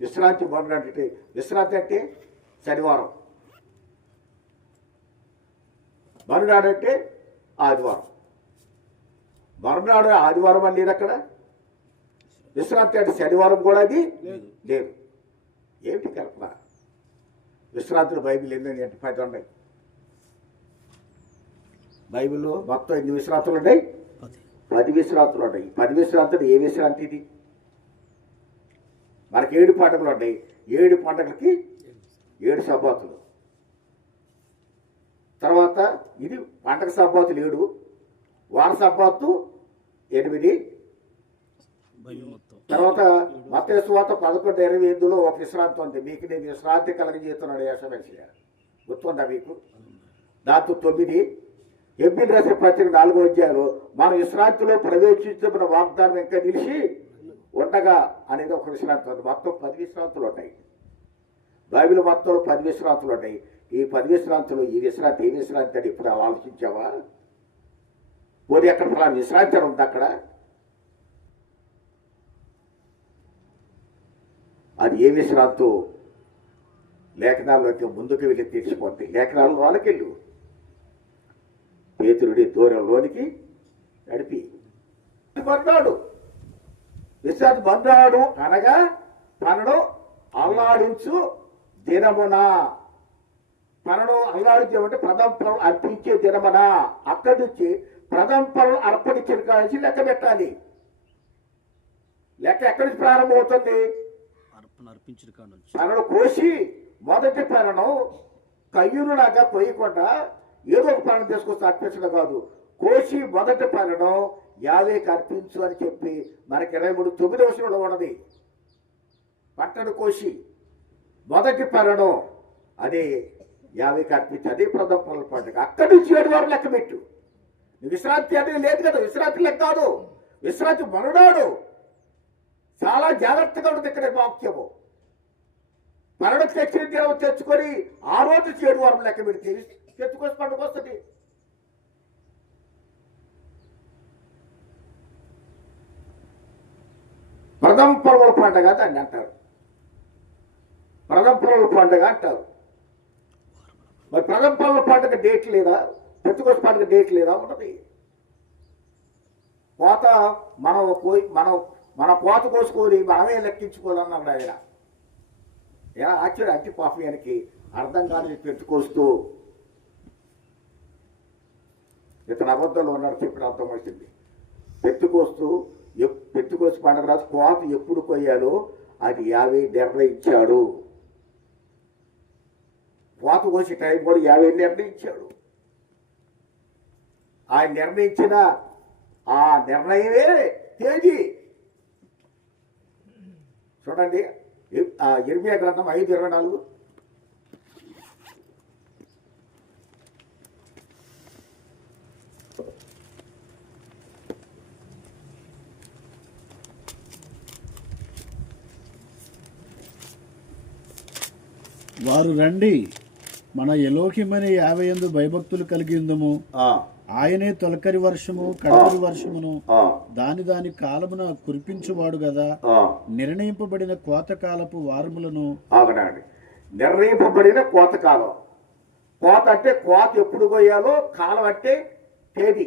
విశ్రాంతి మరునాడు అంటే విశ్రాంతి అంటే శనివారం, మరునాడు అంటే ఆదివారం. మరునాడు ఆదివారం అని లేదు అక్కడ. విశ్రాంతి అంటే శనివారం కూడా అది లేదు. ఏమిటి కల్పన? విశ్రాంతులు బైబిల్ ఎన్ని అంటే 10 ఉన్నాయి. బైబిల్లో మొత్తం ఎన్ని విశ్రాంతులు ఉన్నాయి? 10 విశ్రాంతులు ఉన్నాయి. 10 విశ్రాంతులు ఏ విశ్రాంతి ఇది? మనకి 7 పండుగలు ఉన్నాయి. 7 పండుగలకి 7 సబ్బాతులు. తర్వాత ఇది పండగ సబ్బాతులు 7, వార సబ్బాతు 8. తర్వాత మత్తయి సువార్త 11:28లో ఒక విశ్రాంతి ఉంది. మీకు నేను విశ్రాంతి కలగజేస్తున్నాడు యేసయ్య. గుర్తుందా మీకు? దాంతో 9 ఎబ్రిల్ రాసిన పత్రిక 4వ అధ్యాయంలో మన విశ్రాంతిలో ప్రవేశించిన వాగ్దానం ఇంకా నిలిచి ఉండగా అనేది ఒక విశ్రాంతి ఉంది. మొత్తం 10 విశ్రాంతులు ఉన్నాయి. బైబిల్ మొత్తంలో 10 విశ్రాంతులు ఉన్నాయి. ఈ 10 విశ్రాంతులు ఈ విశ్రాంతి ఏ విశ్రాంతి అని ఇప్పుడు ఆలోచించావా? పోనీ ఎక్కడ ఫలానా విశ్రాంతి అని ఉంది అక్కడ? అది ఏ విశ్రాంతో లేఖనాల్లోకి ముందుకు వెళ్ళి తీర్చిపోతాయి. లేఖనాలు వాళ్ళకెళ్ళు పేతురుడి దూరంలోనికి నడిపి మన్నాడు. విశ్రాంతి మన్నాడు అనగా తనను అల్లాడించు దినమున. తనను అల్లాడించామంటే ప్రథమ ఫలం అర్పించే దినమున. అక్కడి నుంచి ప్రథమ ఫలం అర్పణించిన కానించి లెక్క పెట్టాలి. లెక్క ఎక్కడి నుంచి ప్రారంభమవుతుంది? తనను కోసి మొదటి పనను కయ్యూరులాగా కొయ్యకుండా ఏదో ఒక పనులు తీసుకొస్తే అర్పించడం కాదు. కోసి మొదటి పనను యావేకి అర్పించు అని చెప్పి మనకి 23:9 వచనంలో ఉన్నది. పట్టను కోసి మొదటి పనను అదే యావేకి అర్పించి అదే ప్రథమ ఫలం పండుగ. అక్కడి నుంచి 7 వారం లెక్క పెట్టు. విశ్రాంతి అనేది లేదు కదా. విశ్రాంతి లెక్క కాదు, విశ్రాంతి మరునాడు. చాలా జాగ్రత్తగా ఉంటుంది ఇక్కడ వాక్యము. మరణ తెచ్చిన దినం తెచ్చుకొని ఆ రోజు 7 వారం లెక్క పెడితే తెచ్చుకొని పండుగ వస్తుంది. ప్రథమ ఫలముల పండుగ దాన్ని అంటారు. ప్రథమ ఫలముల పండుగ అంటారు. మరి ప్రథమ ఫలముల పండుగ డేట్ లేదా? పెట్టుకోసి పండుగ డేట్ లేదా? ఉన్నది. కోత మన కోత కోసుకొని మనమే లెక్కించుకోవాలన్నాడు ఆయన. ఎలా ఆశ్చర్య అట్టి పాపయానికి అర్థం కాని పెట్టుకొస్తూ ఇతను అబద్ధంలో ఉన్నాడు చెప్పిన అర్థం వచ్చింది. పెట్టుకోసి పండుగ రాజు కోత ఎప్పుడు కొయ్యాలో అది 50 నిర్ణయించాడు. కోత కోసే టైం కూడా 50 నిర్ణయించాడు. ఆయన నిర్ణయించిన ఆ నిర్ణయమే తేదీ. చూడండి, ఇర్మియా గ్రంథం 5:24. వారు రండి, మన ఎలోహిమనే 50 భయభక్తులు కలిగి ఉందము. ఆయనే తొలకరి వర్షము కడవరి వర్షమును దాని కాలమున కురిపించువాడు కదా. నిర్ణయింపబడిన కోతకాలపు వారములను ఆగనండి. నిర్ణయింపబడిన కోతకాలం. కోత అంటే కోత ఎప్పుడు కోయాలో, కాలం అంటే తేదీ,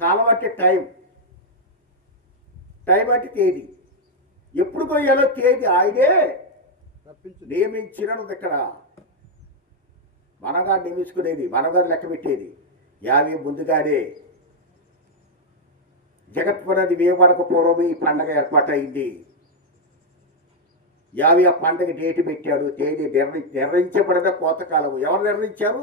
కాలం అంటే టైం, టైం అంటే తేదీ. ఎప్పుడు కోయాలో తేదీ ఆయనే నియమించినది. ఇక్కడ మనగా నియమించుకునేది, మనగా లెక్క పెట్టేది. 50 ముందుగానే జగత్పురది వేవరకు పూర్వం ఈ పండగ ఏర్పాటైంది. 50 ఆ పండగ డేట్ పెట్టాడు, తేదీ నిర్ణయించబడిన కోతకాలము. ఎవరు నిర్ణయించారు?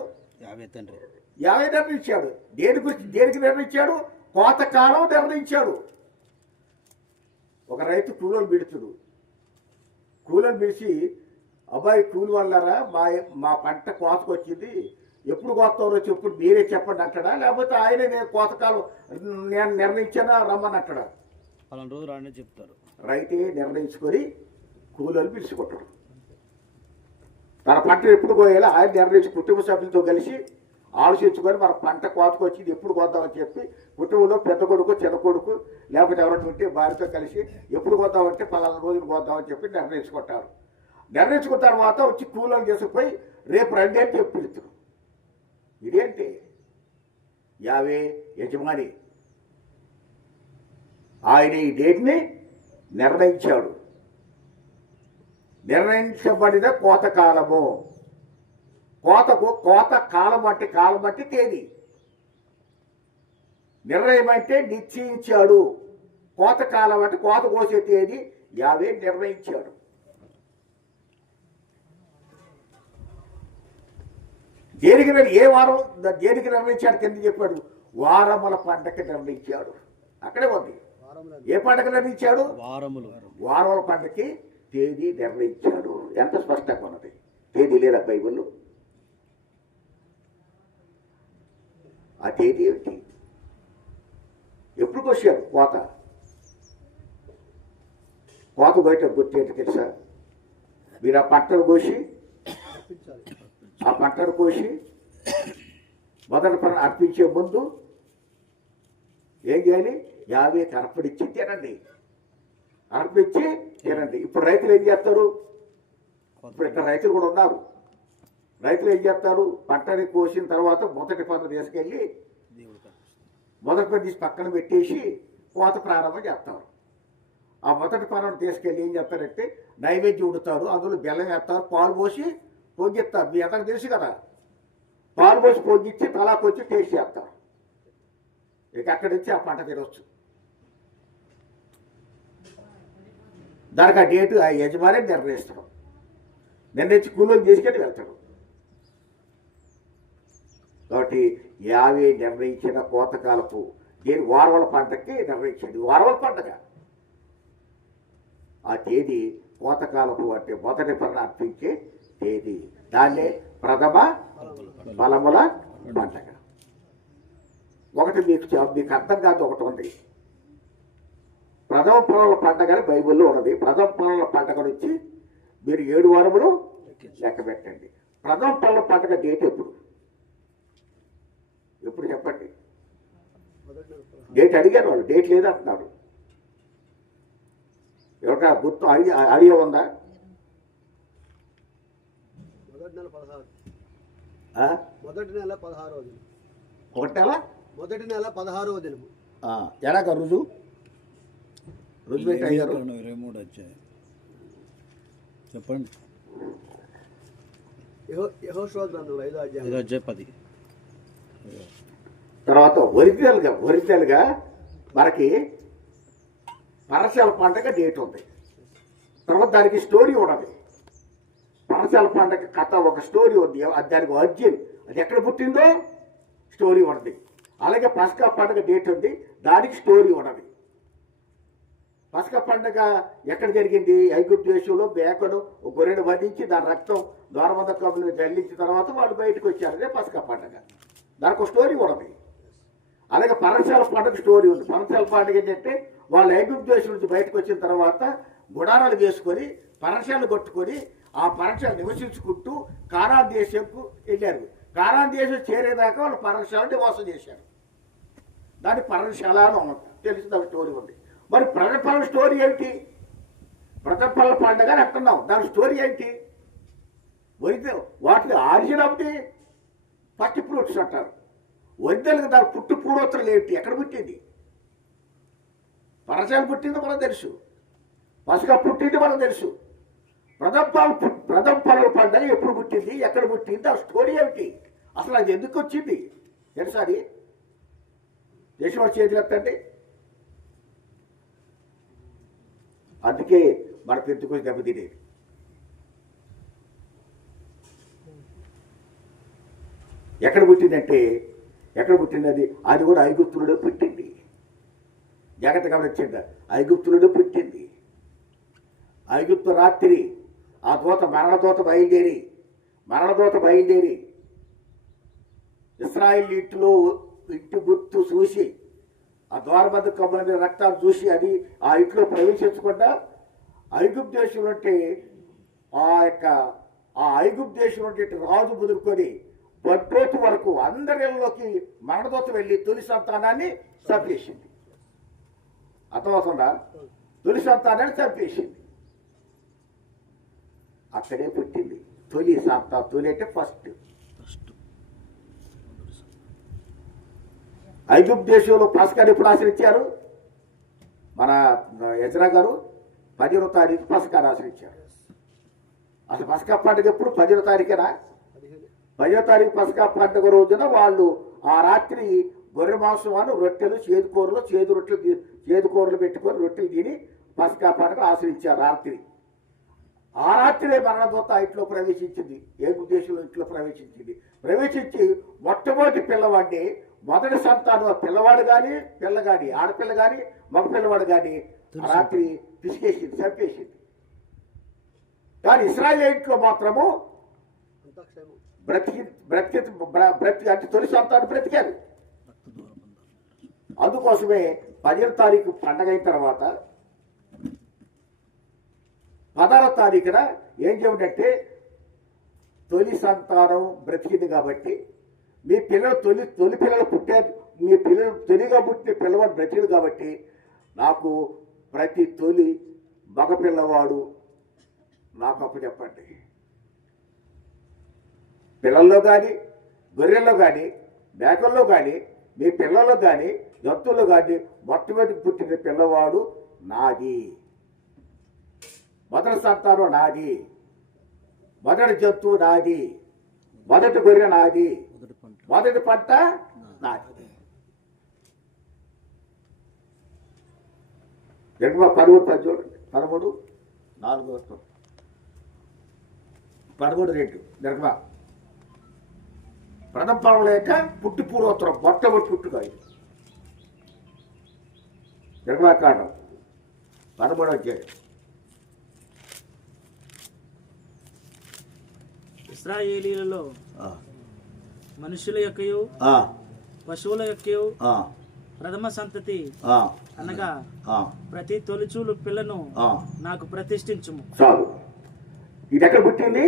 50 నిర్ణయించాడు. దేని గురించి, దేనికి నిర్ణయించాడు? కోతకాలం నిర్ణయించాడు. ఒక రైతు కూలోలు బిడుతుడు. కూలోలు బిడిచి, అబ్బాయి కూలి వల్లరా మా పంట కోతకు వచ్చింది, ఎప్పుడు కోస్తారో చెప్పుడు మీరే చెప్పండి అంటాడా, లేకపోతే ఆయనే నేను కోతకాలం నేను నిర్ణయించానా రమ్మని అంటాడా? పలానా రోజు రానే చెప్తారు. రైతే నిర్ణయించుకొని కూలోలు పిలుచుకుంటాడు. తన పంట ఎప్పుడు కోయాలో ఆయన నిర్ణయించి కుటుంబ సభ్యులతో కలిసి ఆలోచించుకొని మన పంట కోతకు వచ్చింది ఎప్పుడు కోద్దామని చెప్పి కుటుంబంలో పెద్ద కొడుకు చిన్న కొడుకు లేకపోతే ఎవరైనా ఉంటే భార్యతో కలిసి ఎప్పుడు కోద్దామంటే 14 రోజులు కోద్దామని చెప్పి నిర్ణయించుకుంటారు. నిర్ణయించుకున్న తర్వాత వచ్చి కూలోలు తీసుకుపోయి రేపు రండి అని చెప్పి పిలుస్తారు. ఇదేంటి? 50 యజమాని ఆయన ఈ డేట్ని నిర్ణయించాడు. నిర్ణయించబడిన కోతకాలము. కోత కాలం బట్టి తేదీ. నిర్ణయం అంటే నిశ్చయించాడు. కోతకాలం అంటే కోత కోసే తేదీ 50 నిర్ణయించాడు. దేనికి ఏ వారం దేనికి నిర్ణయించాడు కింద చెప్పాడు? వారముల పండగ నిర్ణయించాడు. అక్కడే ఉంది. ఏ పండగ నిర్ణయించాడు? వారముల పండగకి తేదీ నిర్ణయించాడు. ఎంత స్పష్టంగా ఉన్నది. తేదీ లేదా బైబిల్లో? ఆ తేదీ ఏమిటి? ఎప్పుడు కోసారు కోత? కోత బయట గుర్తేంటి తెలుసా? మీరు ఆ పంటను కోసి మొదటి పని అర్పించే ముందు ఏం చేయాలి? 50 అర్పణించి తినండి. అర్పించి తినండి. ఇప్పుడు రైతులు ఏం చేస్తారు? ఇప్పుడు ఇక్కడ రైతులు కూడా ఉన్నారు. రైతులు ఏం చేస్తారు? పంటని కోసిన తర్వాత మొదటి పన్ను తీసుకెళ్ళి మొదటి పని తీసి పక్కన పెట్టేసి కోత ప్రారంభం చేస్తారు. ఆ మొదటి పన్నును తీసుకెళ్ళి ఏం చేస్తారంటే నైవేద్యం ఉడుతారు, అందులో బెల్లం వేస్తారు, పాలు పోసి పొంగిస్తారు. మీ అందరికి తెలుసు కదా. పాలు పోసి పొంగిచ్చి తలాకొచ్చి టేస్ట్ చేస్తారు. ఇక అక్కడి నుంచి ఆ పంట తినవచ్చు. దానికి ఆ డేటు ఆ యజమాని నిర్ణయిస్తాడు. నిర్ణయించి కూలీలు తీసుకెళ్ళి వెళ్తాడు. కాబట్టి 50 నిర్ణయించిన కోతకాలపు దేని వారవల పంటకి నిర్ణయించింది. వారవల పంటగ ఆ తేదీ కోతకాలపు అంటే మొదటి పన్ను అర్పించే తేదీ. దాన్నే ప్రథమ ఫలముల పంటగ. ఒకటి మీకు అర్థం కాదు. ఒకటి ఉంది. ప్రథమ ఫలముల పంటగ బైబిల్లో ఉన్నది. ప్రథమ ఫలముల పంటగ నుంచి మీరు 7 వారములు లెక్క పెట్టండి. ప్రథమ ఫలముల పంటగ డేట్ ఎప్పుడు? ఎప్పుడు చెప్పండి? డేట్ అడిగారు వాళ్ళు. డేట్ లేదంటున్నాడు. ఎవరికైనా గుర్తు ఐడియా ఉందా? మొదటి నెల 16వ దినం. మొదటి నెల 16వ దినము. ఎలాగ రుజువు పెట్టి అయ్యారు? 23 అధ్యాయం చెప్పండి. యెహోషువ గ్రంథం 5వ అధ్యాయం 10. తర్వాత ఒరిజినల్గా మనకి పరశాల పండగ డేట్ ఉంది. తర్వాత దానికి స్టోరీ ఉన్నది. పరశాల పండగ కథ ఒక స్టోరీ ఉంది. దానికి ఒరిజిన్ అది ఎక్కడ పుట్టిందో స్టోరీ ఉన్నది. అలాగే పస్కా పండుగ డేట్ ఉంది, దానికి స్టోరీ ఉన్నది. పస్కా పండుగ ఎక్కడ జరిగింది? ఐగుప్తు దేశంలో మేకను గొర్రెను వధించి దాని రక్తం ద్వారబంధకములను జల్లించిన తర్వాత వాళ్ళు బయటకు వచ్చారు. అదే పస్కా పండుగ. దానికి ఒక స్టోరీ ఉన్నది. అలాగే పరశాల పండుగ స్టోరీ ఉంది. పరశాల పండుగ ఏంటంటే వాళ్ళు ఐగుప్తు దేశం నుంచి బయటకు వచ్చిన తర్వాత గుడారాలు వేసుకొని పరశాలు కొట్టుకొని ఆ పరక్షలు నివసించుకుంటూ కానాన్ దేశంకు వెళ్ళారు. కానాన్ దేశం చేరేదాకా వాళ్ళు పరక్షాలు నివాసం చేశారు. దాన్ని పర్ణశాల అని అన్నమాట. తెలిసిన స్టోరీ ఉంది. మరి ప్రజపల్ల స్టోరీ ఏంటి? ప్రజపల్ల పండుగ అని అంటున్నాం. దాని స్టోరీ ఏంటి? వాటికి origin of the first fruits అంటారు. ఒరిజినల్గా దాని పుట్టు పూర్వోత్తరాలు ఏంటి? ఎక్కడ పుట్టింది? పరచాలు పుట్టింది మనకు తెలుసు, పసక పుట్టింది మనకు తెలుసు. ప్రథమ పనుల పండుగ ఎప్పుడు పుట్టింది, ఎక్కడ పుట్టింది, ఆ స్టోరీ ఏమిటి, అసలు అది ఎందుకు వచ్చింది తెలుసా? అది దేశం చేతులు ఎత్తండి. అందుకే మనకు ఎందుకు దెబ్బతినేది. ఎక్కడ పుట్టిందంటే ఎక్కడ పుట్టింది? అది కూడా ఐగుప్తులో పుట్టింది. జాగ్రత్త గమనించండి, ఐగుప్తులో పుట్టింది. ఐగుప్తు రాత్రి ఆ దూత మరణదూత బయలుదేరి ఇశ్రాయేల్ ఇంటి గుర్తు చూసి ఆ ద్వారబంధ కమ్మల మీద రక్తాలు చూసి అది ఆ ఇంట్లో ప్రవేశించకుండా ఐగుప్తు దేశం నుండి ఆ ఐగుప్తు దేశం నుండి రాజు ముదురుకొని బట్రోతు వరకు అందరిలోకి మరణదూత వెళ్ళి తొలి సంతానాన్ని చంపేసింది. అర్థమవుతుందా? తొలి సంతానాన్ని చంపేసింది. అక్కడే పుట్టింది తొలి సంతానం. తొలి అంటే ఫస్ట్. ఐగుప్తు దేశంలో పసకాన్ని ఎప్పుడు ఆశ్రయించారు? మన యజ్రా గారు 10వ తారీఖు పసకాన్ని ఆశ్రయించారు. అసలు పసకా పండుగ ఎప్పుడు? 10వ తారీఖేనా? 10వ తారీఖు పసకా పండుగ రోజున వాళ్ళు ఆ రాత్రి గొర్రె మాంసం రొట్టెలు చేదు కూరలు పెట్టుకొని రొట్టెలు తిని పసకా పండుగ ఆశ్రయించారు రాత్రి. ఆ రాత్రే మరణదూత ఇంట్లో ప్రవేశించింది. ఏ ఉద్దేశంలో ఇంట్లో ప్రవేశించి మొట్టమొదటి పిల్లవాడిని, మొదటి సంతానం పిల్లవాడు కానీ పిల్ల కానీ ఆడపిల్ల కానీ మగ పిల్లవాడు కానీ రాత్రి పిసికేసింది, చంపేసింది. కానీ ఇశ్రాయేలు ఇంట్లో మాత్రము బ్రతికి అంటే తొలి సంతానం బ్రతికారు. అందుకోసమే 10వ తారీఖు పండగ అయిన తర్వాత 16వ తారీఖున ఏం చేయమంటే తొలి సంతానం బ్రతికింది కాబట్టి మీ పిల్లలు తొలి పిల్లలు పుట్టారు, మీ పిల్లలు తొలిగా పుట్టిన పిల్లవాడు బ్రతికింది కాబట్టి నాకు ప్రతి తొలి మగ పిల్లవాడు నాకు అప్పు చెప్పండి. పిల్లల్లో కానీ గొర్రెల్లో కానీ మేకల్లో కానీ మీ పిల్లల్లో కానీ జంతువుల్లో కానీ మొట్టమొదటి పుట్టిన పిల్లవాడు నాది, మొదటి సంతానం నాది, మొదటి జంతువు నాది, మొదటి గొర్రె నాది, మొదటి పంట నాది. 13 చూడండి, 13:4 నిర్మా ప్రథమ పర్వం లేక పుట్టి పూర్వోత్తరం మొట్టమొదటి పుట్టుగా నిర్మాకాండం 13వ అధ్యాయం. ఇశ్రాయేలీయులలో మనుషుల యొక్కయు పశువుల యొక్కయు ప్రథమ సంతతి అనగా ప్రతి తొలిచూలు పిల్లను నాకు ప్రతిష్ఠించుము. చాలు. ఇది ఎక్కడ పుట్టింది?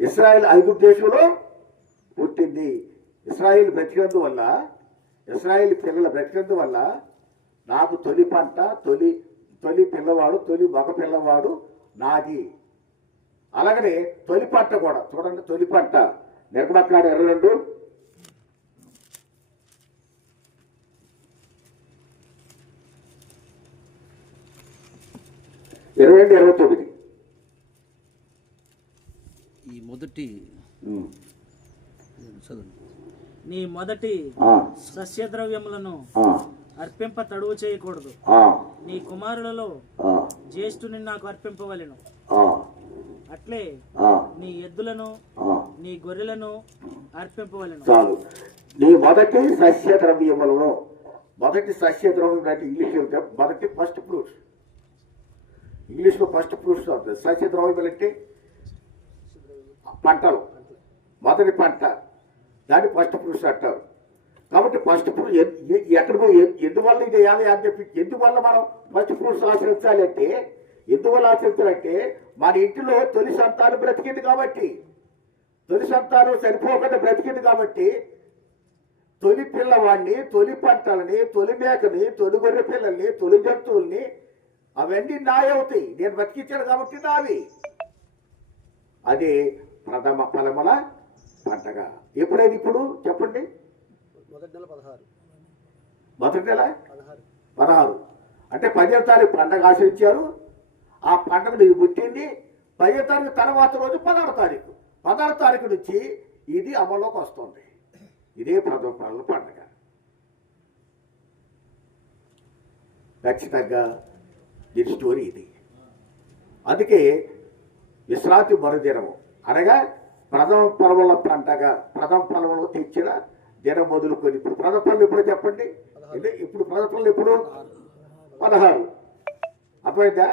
ఇశ్రాయేల్ ఐగుప్తు దేశంలో పుట్టింది. ఇశ్రాయేల్ బ్రతికినందువల్ల, ఇశ్రాయేల్ పిల్లల బ్రతికినందువల్ల నాకు తొలి పంట, తొలి పిల్లవాడు, తొలి మగ పిల్లవాడు నాది. అలాగనే తొలి పంట కూడా చూడండి. తొలి పంట నిర్మకాండ 22:29. ఈ మొదటి నీ మొదటి సస్యద్రవ్యములను అర్పింప తడువు చేయకూడదు. నీ కుమారులలో జ్యేష్ఠుని నాకు అర్పింపవలెను. అట్లే నీ ఎద్దులను నీ గొర్రెలను అర్పింపవలెను. చాలు. నీ మొదటి సస్యద్రవ్యములను, మొదటి సస్యద్రవ్యం అంటే ఇంగ్లీష్లో మొదటి ఫస్ట్ ఫ్రూట్స్, ఇంగ్లీష్లో ఫస్ట్ ఫ్రూట్స్ అవుతుంది. సస్యద్రవ్యం అంటే పంటలు, మొదటి పంట, దాన్ని ఫస్ట్ ఫ్రూట్స్ అంటారు. కాబట్టి ఫస్ట్ ఫ్రూట్ ఎక్కడ పోయి ఎందువల్ల ఇది ఎందువల్ల మనం ఫస్ట్ ఫ్రూట్స్ ఆశ్రయించాలి అంటే ఎందువల్ల ఆచరించాలంటే మన ఇంటిలో తొలి సంతానం బ్రతికింది కాబట్టి, తొలి సంతానం సరిపోకుండా బ్రతికింది కాబట్టి తొలి పిల్లవాడిని, తొలి పంటలని, తొలి మేకని, తొలి గొర్రె పిల్లల్ని, తొలి జంతువుల్ని అవన్నీ నాయవుతాయి. నేను బతికించాను కాబట్టి నావి. అది ప్రథమ ఫలముల పంటగ. ఎప్పుడైంది ఇప్పుడు చెప్పండి? మొదటి నెల 16. మొదటి నెల 16. 16 అంటే 10వ తారీఖు పండగ ఆచరించారు. ఆ పండుగ నీకు పుట్టింది 10వ తారీఖు తర్వాత రోజు 16వ తారీఖు. 16వ తారీఖు నుంచి ఇది అమల్లోకి వస్తుంది. ఇదే ప్రథమ ఫలముల పండుగ. ఖచ్చితంగా దీని స్టోరీ ఇది. అందుకే విశ్రాంతి మరుదినము అనగా ప్రథమ ఫలముల పండగ, ప్రథమ ఫలములు తెచ్చిన దినం మొదలుకొని ఇప్పుడు ప్రథమ ఫలం ఎప్పుడో చెప్పండి. ఇప్పుడు ప్రథమ ఫలం ఎప్పుడు? 16. అర్థమైందా?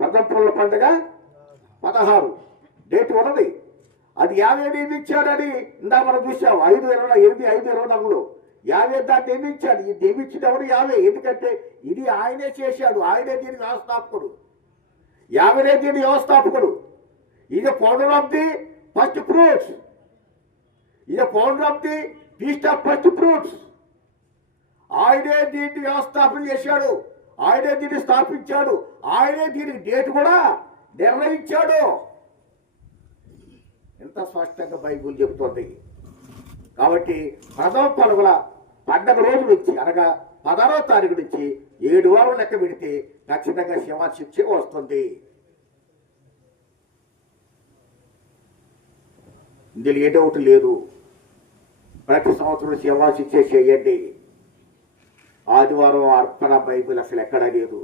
ప్రథమ ఫలముల పండుగ 16 డేట్ ఉన్నది. అది 50 నియమించాడని ఇందా మనం చూసాం. 5:28, 50 దాన్ని నియమించాడు. ఈ నియమించిన ఎవరు? 50. ఎందుకంటే ఇది ఆయనే చేశాడు. ఆయనే దీని వ్యవస్థాపకుడు. 50 దీని వ్యవస్థాపకుడు. ఇది founder of the first fruits. ఇది founder of the feast of first fruits. ఆయనే దీన్ని వ్యవస్థాపన చేశాడు. ఆయనే దీన్ని స్థాపించాడు. ఆయనే దీనికి డేట్ కూడా నిర్ణయించాడు. ఎంత స్పష్టంగా బైబిల్ చెబుతోంది. కాబట్టి ప్రథమ ఫలముల పండగ రోజు నుంచి అనగా 16వ తారీఖు నుంచి 7 వారం లెక్క పెడితే ఖచ్చితంగా శిక్ష వస్తుంది. ఇందులో ఏ డౌట్ లేదు. ప్రతి సంవత్సరం శిక్ష చేయండి. ఆదివారం అర్పణ బైబిల్ అసలు ఎక్కడా లేదు.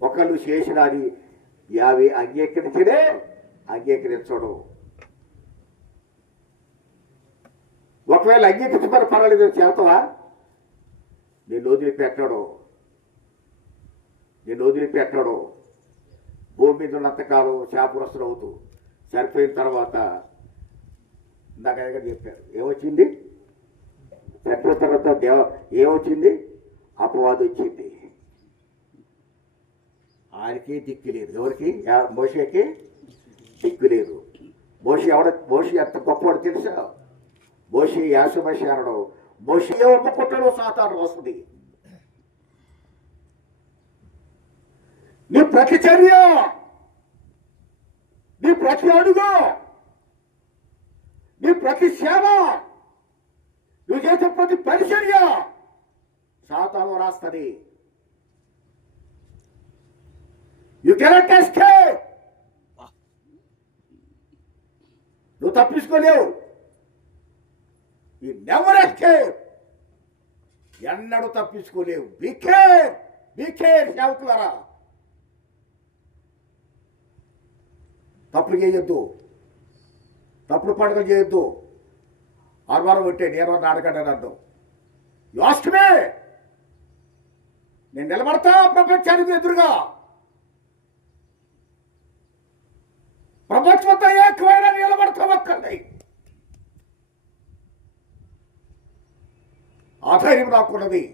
ఒకళ్ళు చేసిన అది 50 అంగీకరించడే అంగీకరించడు. ఒకవేళ అంగీకరించమని పర్వాలేదు చేస్తావా? నేను వదిలిపెట్టాడు. భూమి మీద ఉన్నంతకాలం శాపగ్రస్తులు అవుతూ చనిపోయిన తర్వాత ఇందాక చెప్పారు ఏమొచ్చింది? చనిపోయిన తర్వాత ఏమొచ్చింది? అపవాదం వచ్చింది. ఆయనకి దిక్కు లేదు. ఎవరికి? మోషేకి దిక్కు లేదు. మోషే ఎంత గొప్పవాడు తెలుసా? మోషే యాసమశానడు. మోషే ఒప్పుకుంటాడు, సాతాను వస్తుంది. నీ ప్రతి చర్య, నీ ప్రతి అడుగు, నీ ప్రతి సేవ, నువ్వు చేసే ప్రతి పరిచర్య సాతాను రాస్తుంది. You cannot escape. నువ్వు తప్పించుకోలేవు. You never escape. ఎన్నడూ తప్పించుకోలేవు. Be care సేవకులారా. తప్పుడు చేయొద్దు. తప్పుడు పండుగ చేయొద్దు. ఆదివారం పెట్టే నేను నాడకండి నన్ను. లాస్ట్మే నేను నిలబడతా ప్రపంచానికి ఎదురుగా. ప్రపంచంతో ఏకమైన నిలబడతా ఒక్కడి. ఆధైర్యం నాకున్నది.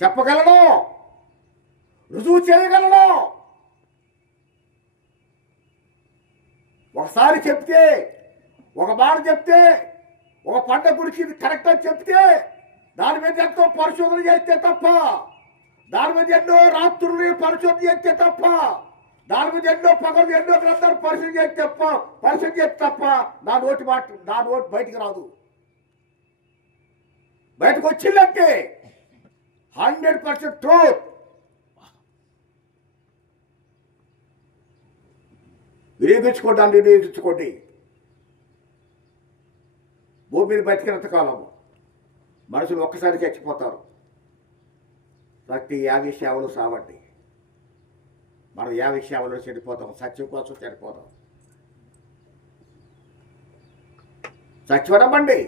చెప్పగలను, రుజువు చేయగలను. ఒకసారి చెప్తే, ఒక మాట చెప్తే, ఒక పంట గురించి ఇది కరెక్ట్ అని చెప్తే దాని మీద ఎంతో పరిశోధన చేస్తే తప్ప, దాని మీద ఎన్నో రాత్రులు పరిశోధన చేస్తే తప్ప, దాని మీద ఎన్నో పగలు ఎన్నో గ్రంథాలు పరిశోధన చేస్తే తప్ప నా నోటి బయటికి రాదు. బయటకు వచ్చిందంటే 100% ట్రూత్. వినియోగించుకోండి. భూమిని బతికినంత కాలం మనుషులు ఒక్కసారి చచ్చిపోతారు. ప్రతి 50 సేవలు సావండి. మనం 50 సేవలు చనిపోతాం. సత్యం కోసం చనిపోతాం. చచ్చిపోదామండి.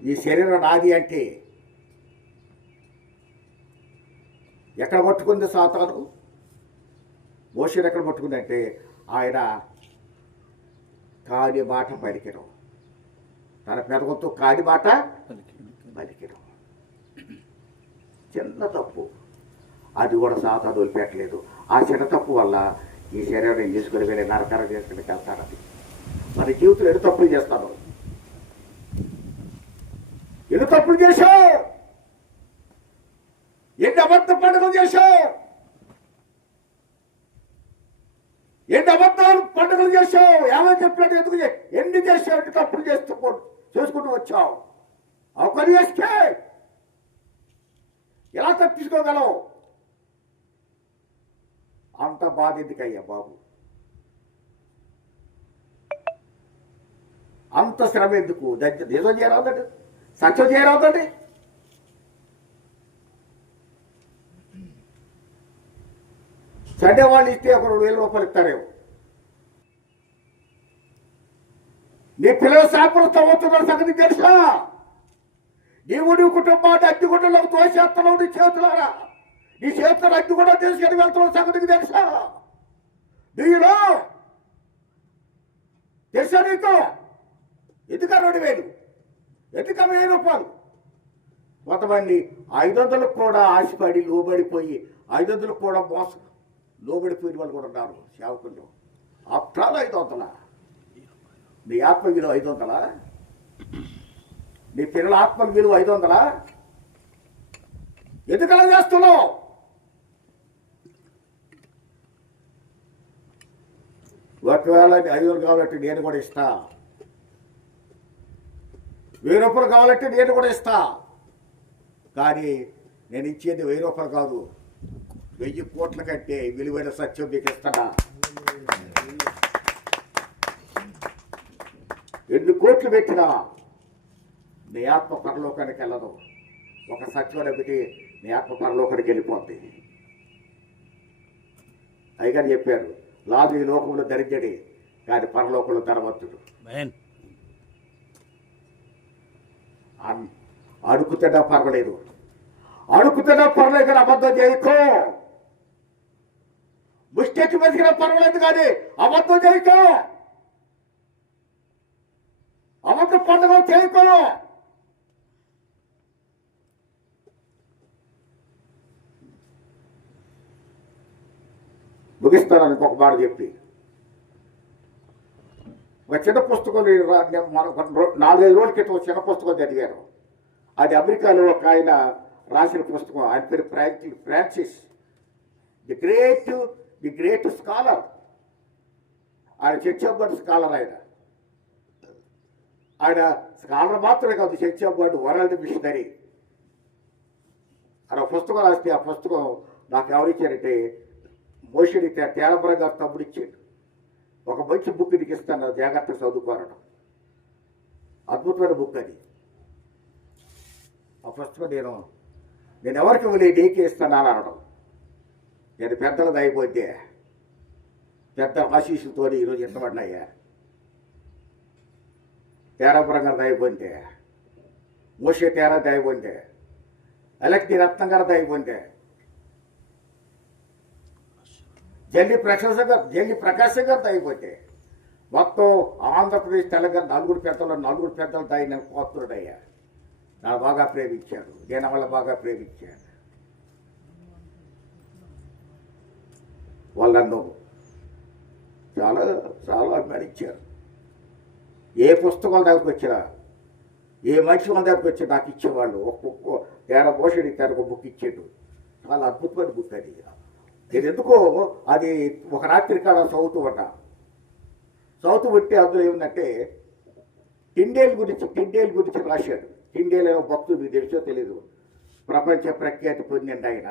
ఈ శరీరం నాది అంటే ఎక్కడ పట్టుకుంది సాతాను? మోషేని ఎక్కడ పట్టుకుందంటే ఆయన కాని మాట పలికినం. తన పెదవులతో కాని మాట పలికినం. చిన్న తప్పు, అది కూడా సాతాను వదిలిపెట్టలేదు. ఆ చిన్న తప్పు వల్ల ఈ శరీరం తీసుకుని వెళ్ళి నరకర చేసుకుని వెళ్తాడు. అది మన జీవితంలో ఎన్ని తప్పులు చేస్తాను, ఎన్ని తప్పులు చేశావు, ఎన్ని అబద్ధ పండుగలు చేశావు, ఎన్ని అబద్ధాలు పండుగలు చేశావు, ఏమో చెప్పినట్టు ఎందుకు ఎన్ని చేసావు, ఎన్ని తప్పులు చేసుకుంటూ వచ్చావు. అవన్నీ వేస్తే ఎలా తప్పించుకోగలవు? అంత బాధ ఎందుకయ్యా బాబు, అంత శ్రమ ఎందుకు? నిజం చేయరాదండి, సత్యం చేయరాదండి. సండే వాళ్ళు ఇస్తే ఒక 2,000 రూపాయలు ఇస్తారేమో. నీ పిల్లల శాపంతో అవుతున్న సంగతి తెలుసా? నీవు నీ కుటుంబాన్ని అగ్గిగుండంలోకి తోసేస్తున్నావు నీ చేతులారా. నీ చేతులు అగ్గిగుండ తీసుకుని వెళ్తున్న సంగతికి తెలుసా? నీలో తెలుసా నీకు? ఎందుక 2,000, ఎందుక 1,000 రూపాయలు? కొంతమంది 500లకు కూడా ఆశపడి లోబడిపోయి 500లకు కూడా మోసం లోబడిపోయిన వాళ్ళు కూడా ఉన్నారు సేవకుల్లో. అప్రాలు 500, నీ ఆత్మ విలువ 500, నీ పిల్లల ఆత్మ విలువ 500. ఎందుకలా చేస్తున్నావు? ఒకవేళ 500 కావాలంటే నేను కూడా ఇస్తా, 1,000 రూపాయలు కావాలంటే నేను కూడా ఇస్తా. కానీ నేను ఇచ్చేది 1,000 రూపాయలు కాదు, 1,000 కోట్ల కంటే విలువైన సత్యం మీకు ఇస్తాడా. ఎన్ని కోట్లు పెట్టినా నీ ఆత్మ పరలోకానికి వెళ్ళదు. ఒక సత్యం నమ్మితే నీ ఆత్మ పరలోకానికి వెళ్ళిపోద్ది. అయ్యగారు చెప్పారు, లాజరు ఈ లోకంలో ధరించడి కానీ పరలోకంలో ధనవంతుడు. అడుగుతున్నా పర్వాలేదు, అడుగుతున్నా పర్వాలేదు కానీ అబద్ధం చేయకో. ముష్టెక్కి బతికినా పర్వాలేదు కానీ అబద్ధం చేయకో, అబద్ధ పండుగలు చేయకో. ముగిస్తానని ఒక మాట చెప్పి, ఒక చిన్న పుస్తకం 4-5 రోజుల క్రితం ఒక చిన్న పుస్తకం చదివాను. అది అమెరికాలో ఒక ఆయన రాసిన పుస్తకం. ఆయన పేరు ఫ్రాన్సిస్, ది గ్రేట్ స్కాలర్. ఆయన చర్చ్ ఆఫ్ గాడ్ స్కాలర్. ఆయన స్కాలర్ మాత్రమే కాదు, church of God world missionary. ఆయన పుస్తకం రాస్తే ఆ పుస్తకం నాకు ఎవరిచ్చారంటే మోషిని తేలబ్రా గారు తమ్ముడు ఇచ్చాడు. ఒక మంచి బుక్ నీకు ఇస్తాను, జాగ్రత్తగా చదువుకోరడం. అద్భుతమైన బుక్ అది. ఆ పుస్తకం నేను ఎవరికి ఇవ్వలేదు, నీకే ఇస్తాను అని అనడం. నేను పెద్దలది అయిపోతే పెద్ద ఆశీస్సుతో ఈరోజు ఎంతబడినాయా. తేరాపురం గారు దయపోతే, మోషే తేరా దయపోతే, ఎలక్తి రత్నం గారు దయపోతే, జల్లి ప్రకాశం గారు దయపోతే, మొత్తం ఆంధ్రప్రదేశ్ తెలంగాణ 4 పెద్దలు దాయిన కోత్రుడయ్యా. నా బాగా ప్రేమించారు, నేను వాళ్ళ బాగా ప్రేమించాను. వాళ్ళు నన్ను చాలా చాలా అభిమానించారు. ఏ పుస్తకాల దగ్గరకు వచ్చినా, ఏ మనిషి వాళ్ళ దగ్గరకు వచ్చినా నాకు ఇచ్చేవాళ్ళు. ఒక్కొక్క మోషడి ఒక బుక్ ఇచ్చేటు. చాలా అద్భుతమైన బుక్ అది. నేను ఎందుకో అది ఒక రాత్రి కాడ చదువుతూ పెట్టి అందులో ఏముందంటే టిండేల్ గురించి రాశాడు. టిండేల్ అనే భక్తుడు, మీకు తెలుసో తెలీదు, ప్రపంచ ప్రఖ్యాతి పొందిండి ఆయన.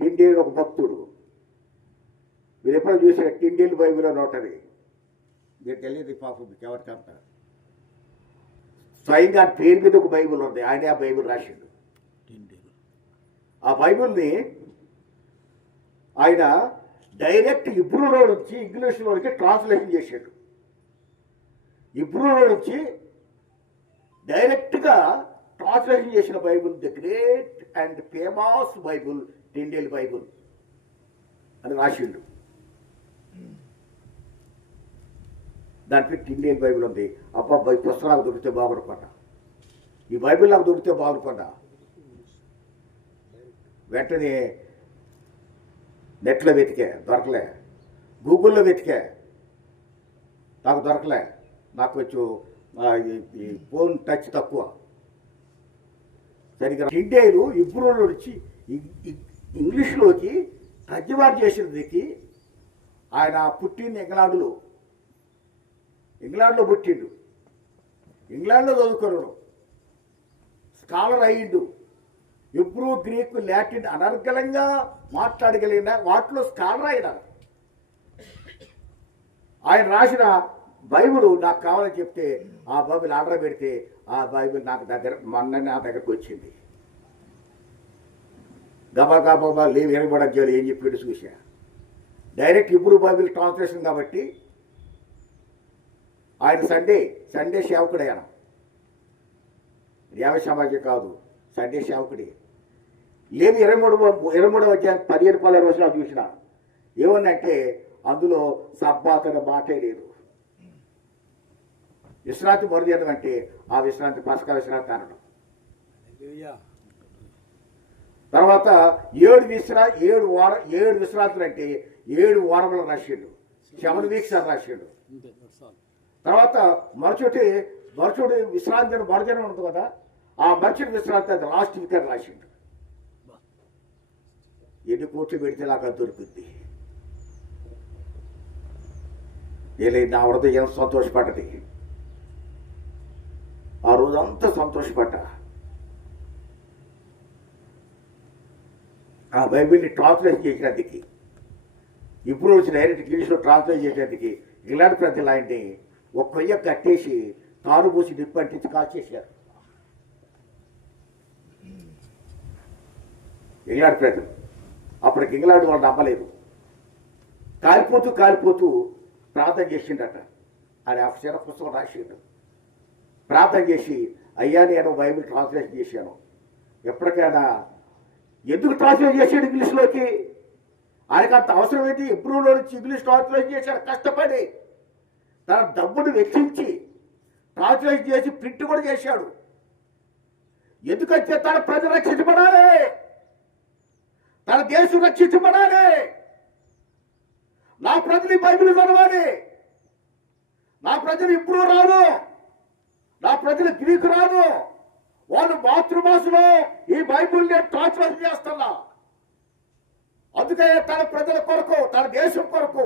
టిండేల్ ఒక భక్తుడు. మీరు ఎప్పుడో చూసారు టిండేల్ బైబిల్ అని ఉంటుంది. మీరు తెలియదు పాపం మీకు ఎవరికంత. స్వయంగా పేరు మీద ఒక బైబిల్ ఉంది, ఆయనే ఆ బైబిల్ రాశాడు. ఆ బైబిల్ని ఆయన డైరెక్ట్ ఇబ్రూలో నుంచి ఇంగ్లీష్లోకి ట్రాన్స్లేషన్ చేశాడు. ఇబ్రూలో నుంచి డైరెక్ట్గా ట్రాన్స్లేషన్ చేసిన Bible the great and famous Bible, Tyndale Bible అని రాసిండు. దాంట్లో టిండేల్ బైబిల్ ఉంది. అబ్బాయి పుస్తకాలు దొరికితే బాగుపడపడ్డా. ఈ బైబిల్ నాకు దొరికితే బాగుపడ్డా. వెంటనే నెట్లో వెతికే, దొరకలే. గూగుల్లో వెతికే, నాకు దొరకలే. నాకు కొంచెం ఈ ఫోన్ టచ్ తక్కువ. సరిగ్గా ఇండియాలో ఇబ్రూలో వచ్చి ఇంగ్లీష్లోకి తర్జుమా చేసినదికి ఆయన పుట్టింది ఇంగ్లాండ్లో పుట్టిండు, ఇంగ్లాండ్లో చదువుకున్నాడు, స్కాలర్ అయ్యిండు. ఇబ్రూ, గ్రీకు, లాటిన్ అనర్గళంగా మాట్లాడగలిగిన వాటిలో స్కాలర్ అయినారు. ఆయన రాసిన బైబిల్ నాకు కావాలని చెప్తే ఆ బైబిల్ ఆర్డర్ పెడితే ఆ బైబిల్ నా దగ్గరకు వచ్చింది. గబా లేవు ఎనబడజ్జాలు ఏం చెప్పాడు చూసా. డైరెక్ట్ ఇబ్రూ బైబిల్ ట్రాన్స్లేషన్ కాబట్టి ఆయన సండే సేవకుడే. ఆయన న్యాయ సమాజం కాదు, సండే సేవకుడే. లేవి 23వ అధ్యాయం 15-16 వచనాలు చూసిన ఏమన్నంటే అందులో సబ్బాత్ అనే మాటే లేదు. విశ్రాంతి మొదలుదేయడం అంటే ఆ విశ్రాంతి పసకా విశ్రాంతి అనడం. తర్వాత 7 విశ్రాంతులు అంటే 7 వారములు రాసిండు, 7 వీక్స్ అని రాసిండు. తర్వాత మరుచుడి విశ్రాంతి మరుజనం ఉంటుంది కదా, ఆ మరుచుడి విశ్రాంతి అది లాస్ట్ వీక్ అని రాసిండు. ఎన్ని కోట్లు పెడితే నాకు అది దొరుకుద్ది. నా హృదయం సంతోషపడ్డది. ఆ రోజంతా సంతోషపడ్డా. ఆ బైబిల్ని ట్రాన్స్లేట్ చేసినందుకు, ఇప్పుడు వచ్చిన డైరెక్ట్ ఇంగ్లీష్లో ట్రాన్స్లేట్ చేసినందుకు ఇంగ్లాండ్ ప్రజలు ఆయన్ని ఒక కొయ్య కట్టేసి తారు పూసి నిప్పంటించి కాల్చేశారు. ఇంగ్లాండ్ ప్రజలు అప్పటికి ఇంగ్లాండ్ వాళ్ళు నమ్మలేదు. కాలిపోతూ ప్రార్థన చేసిండట. అది అక్షర పుస్తకం రాసిండు. ప్రార్థన చేసి, అయ్యా నేను బైబిల్ ట్రాన్స్లేషన్ చేశాను, ఎప్పటికైనా ఎందుకు ట్రాన్స్లేట్ చేశాడు ఇంగ్లీష్లోకి? ఆయనకు అంత అవసరమైతే ఎబ్రూలో నుంచి ఇంగ్లీష్ ట్రాన్స్లేషన్ చేశాడు. కష్టపడి తన డబ్బును వెచ్చించి ట్రాన్స్లేషన్ చేసి ప్రింట్ కూడా చేశాడు. ఎందుకంటే తన ప్రజలు రక్షించబడాలి, తన దేశం రక్షించబడాలి. నా ప్రజలు బైబిల్ చదవాలి. నా ప్రజలు ఇప్పుడు రాను, నా ప్రజలు గ్రీకు రాను, వాళ్ళు మాతృభాషలో ఈ బైబిల్ నేను ట్రాన్స్లేషన్ చేస్తున్నా. అందుకే తన ప్రజల కొరకు, తన దేశం కొరకు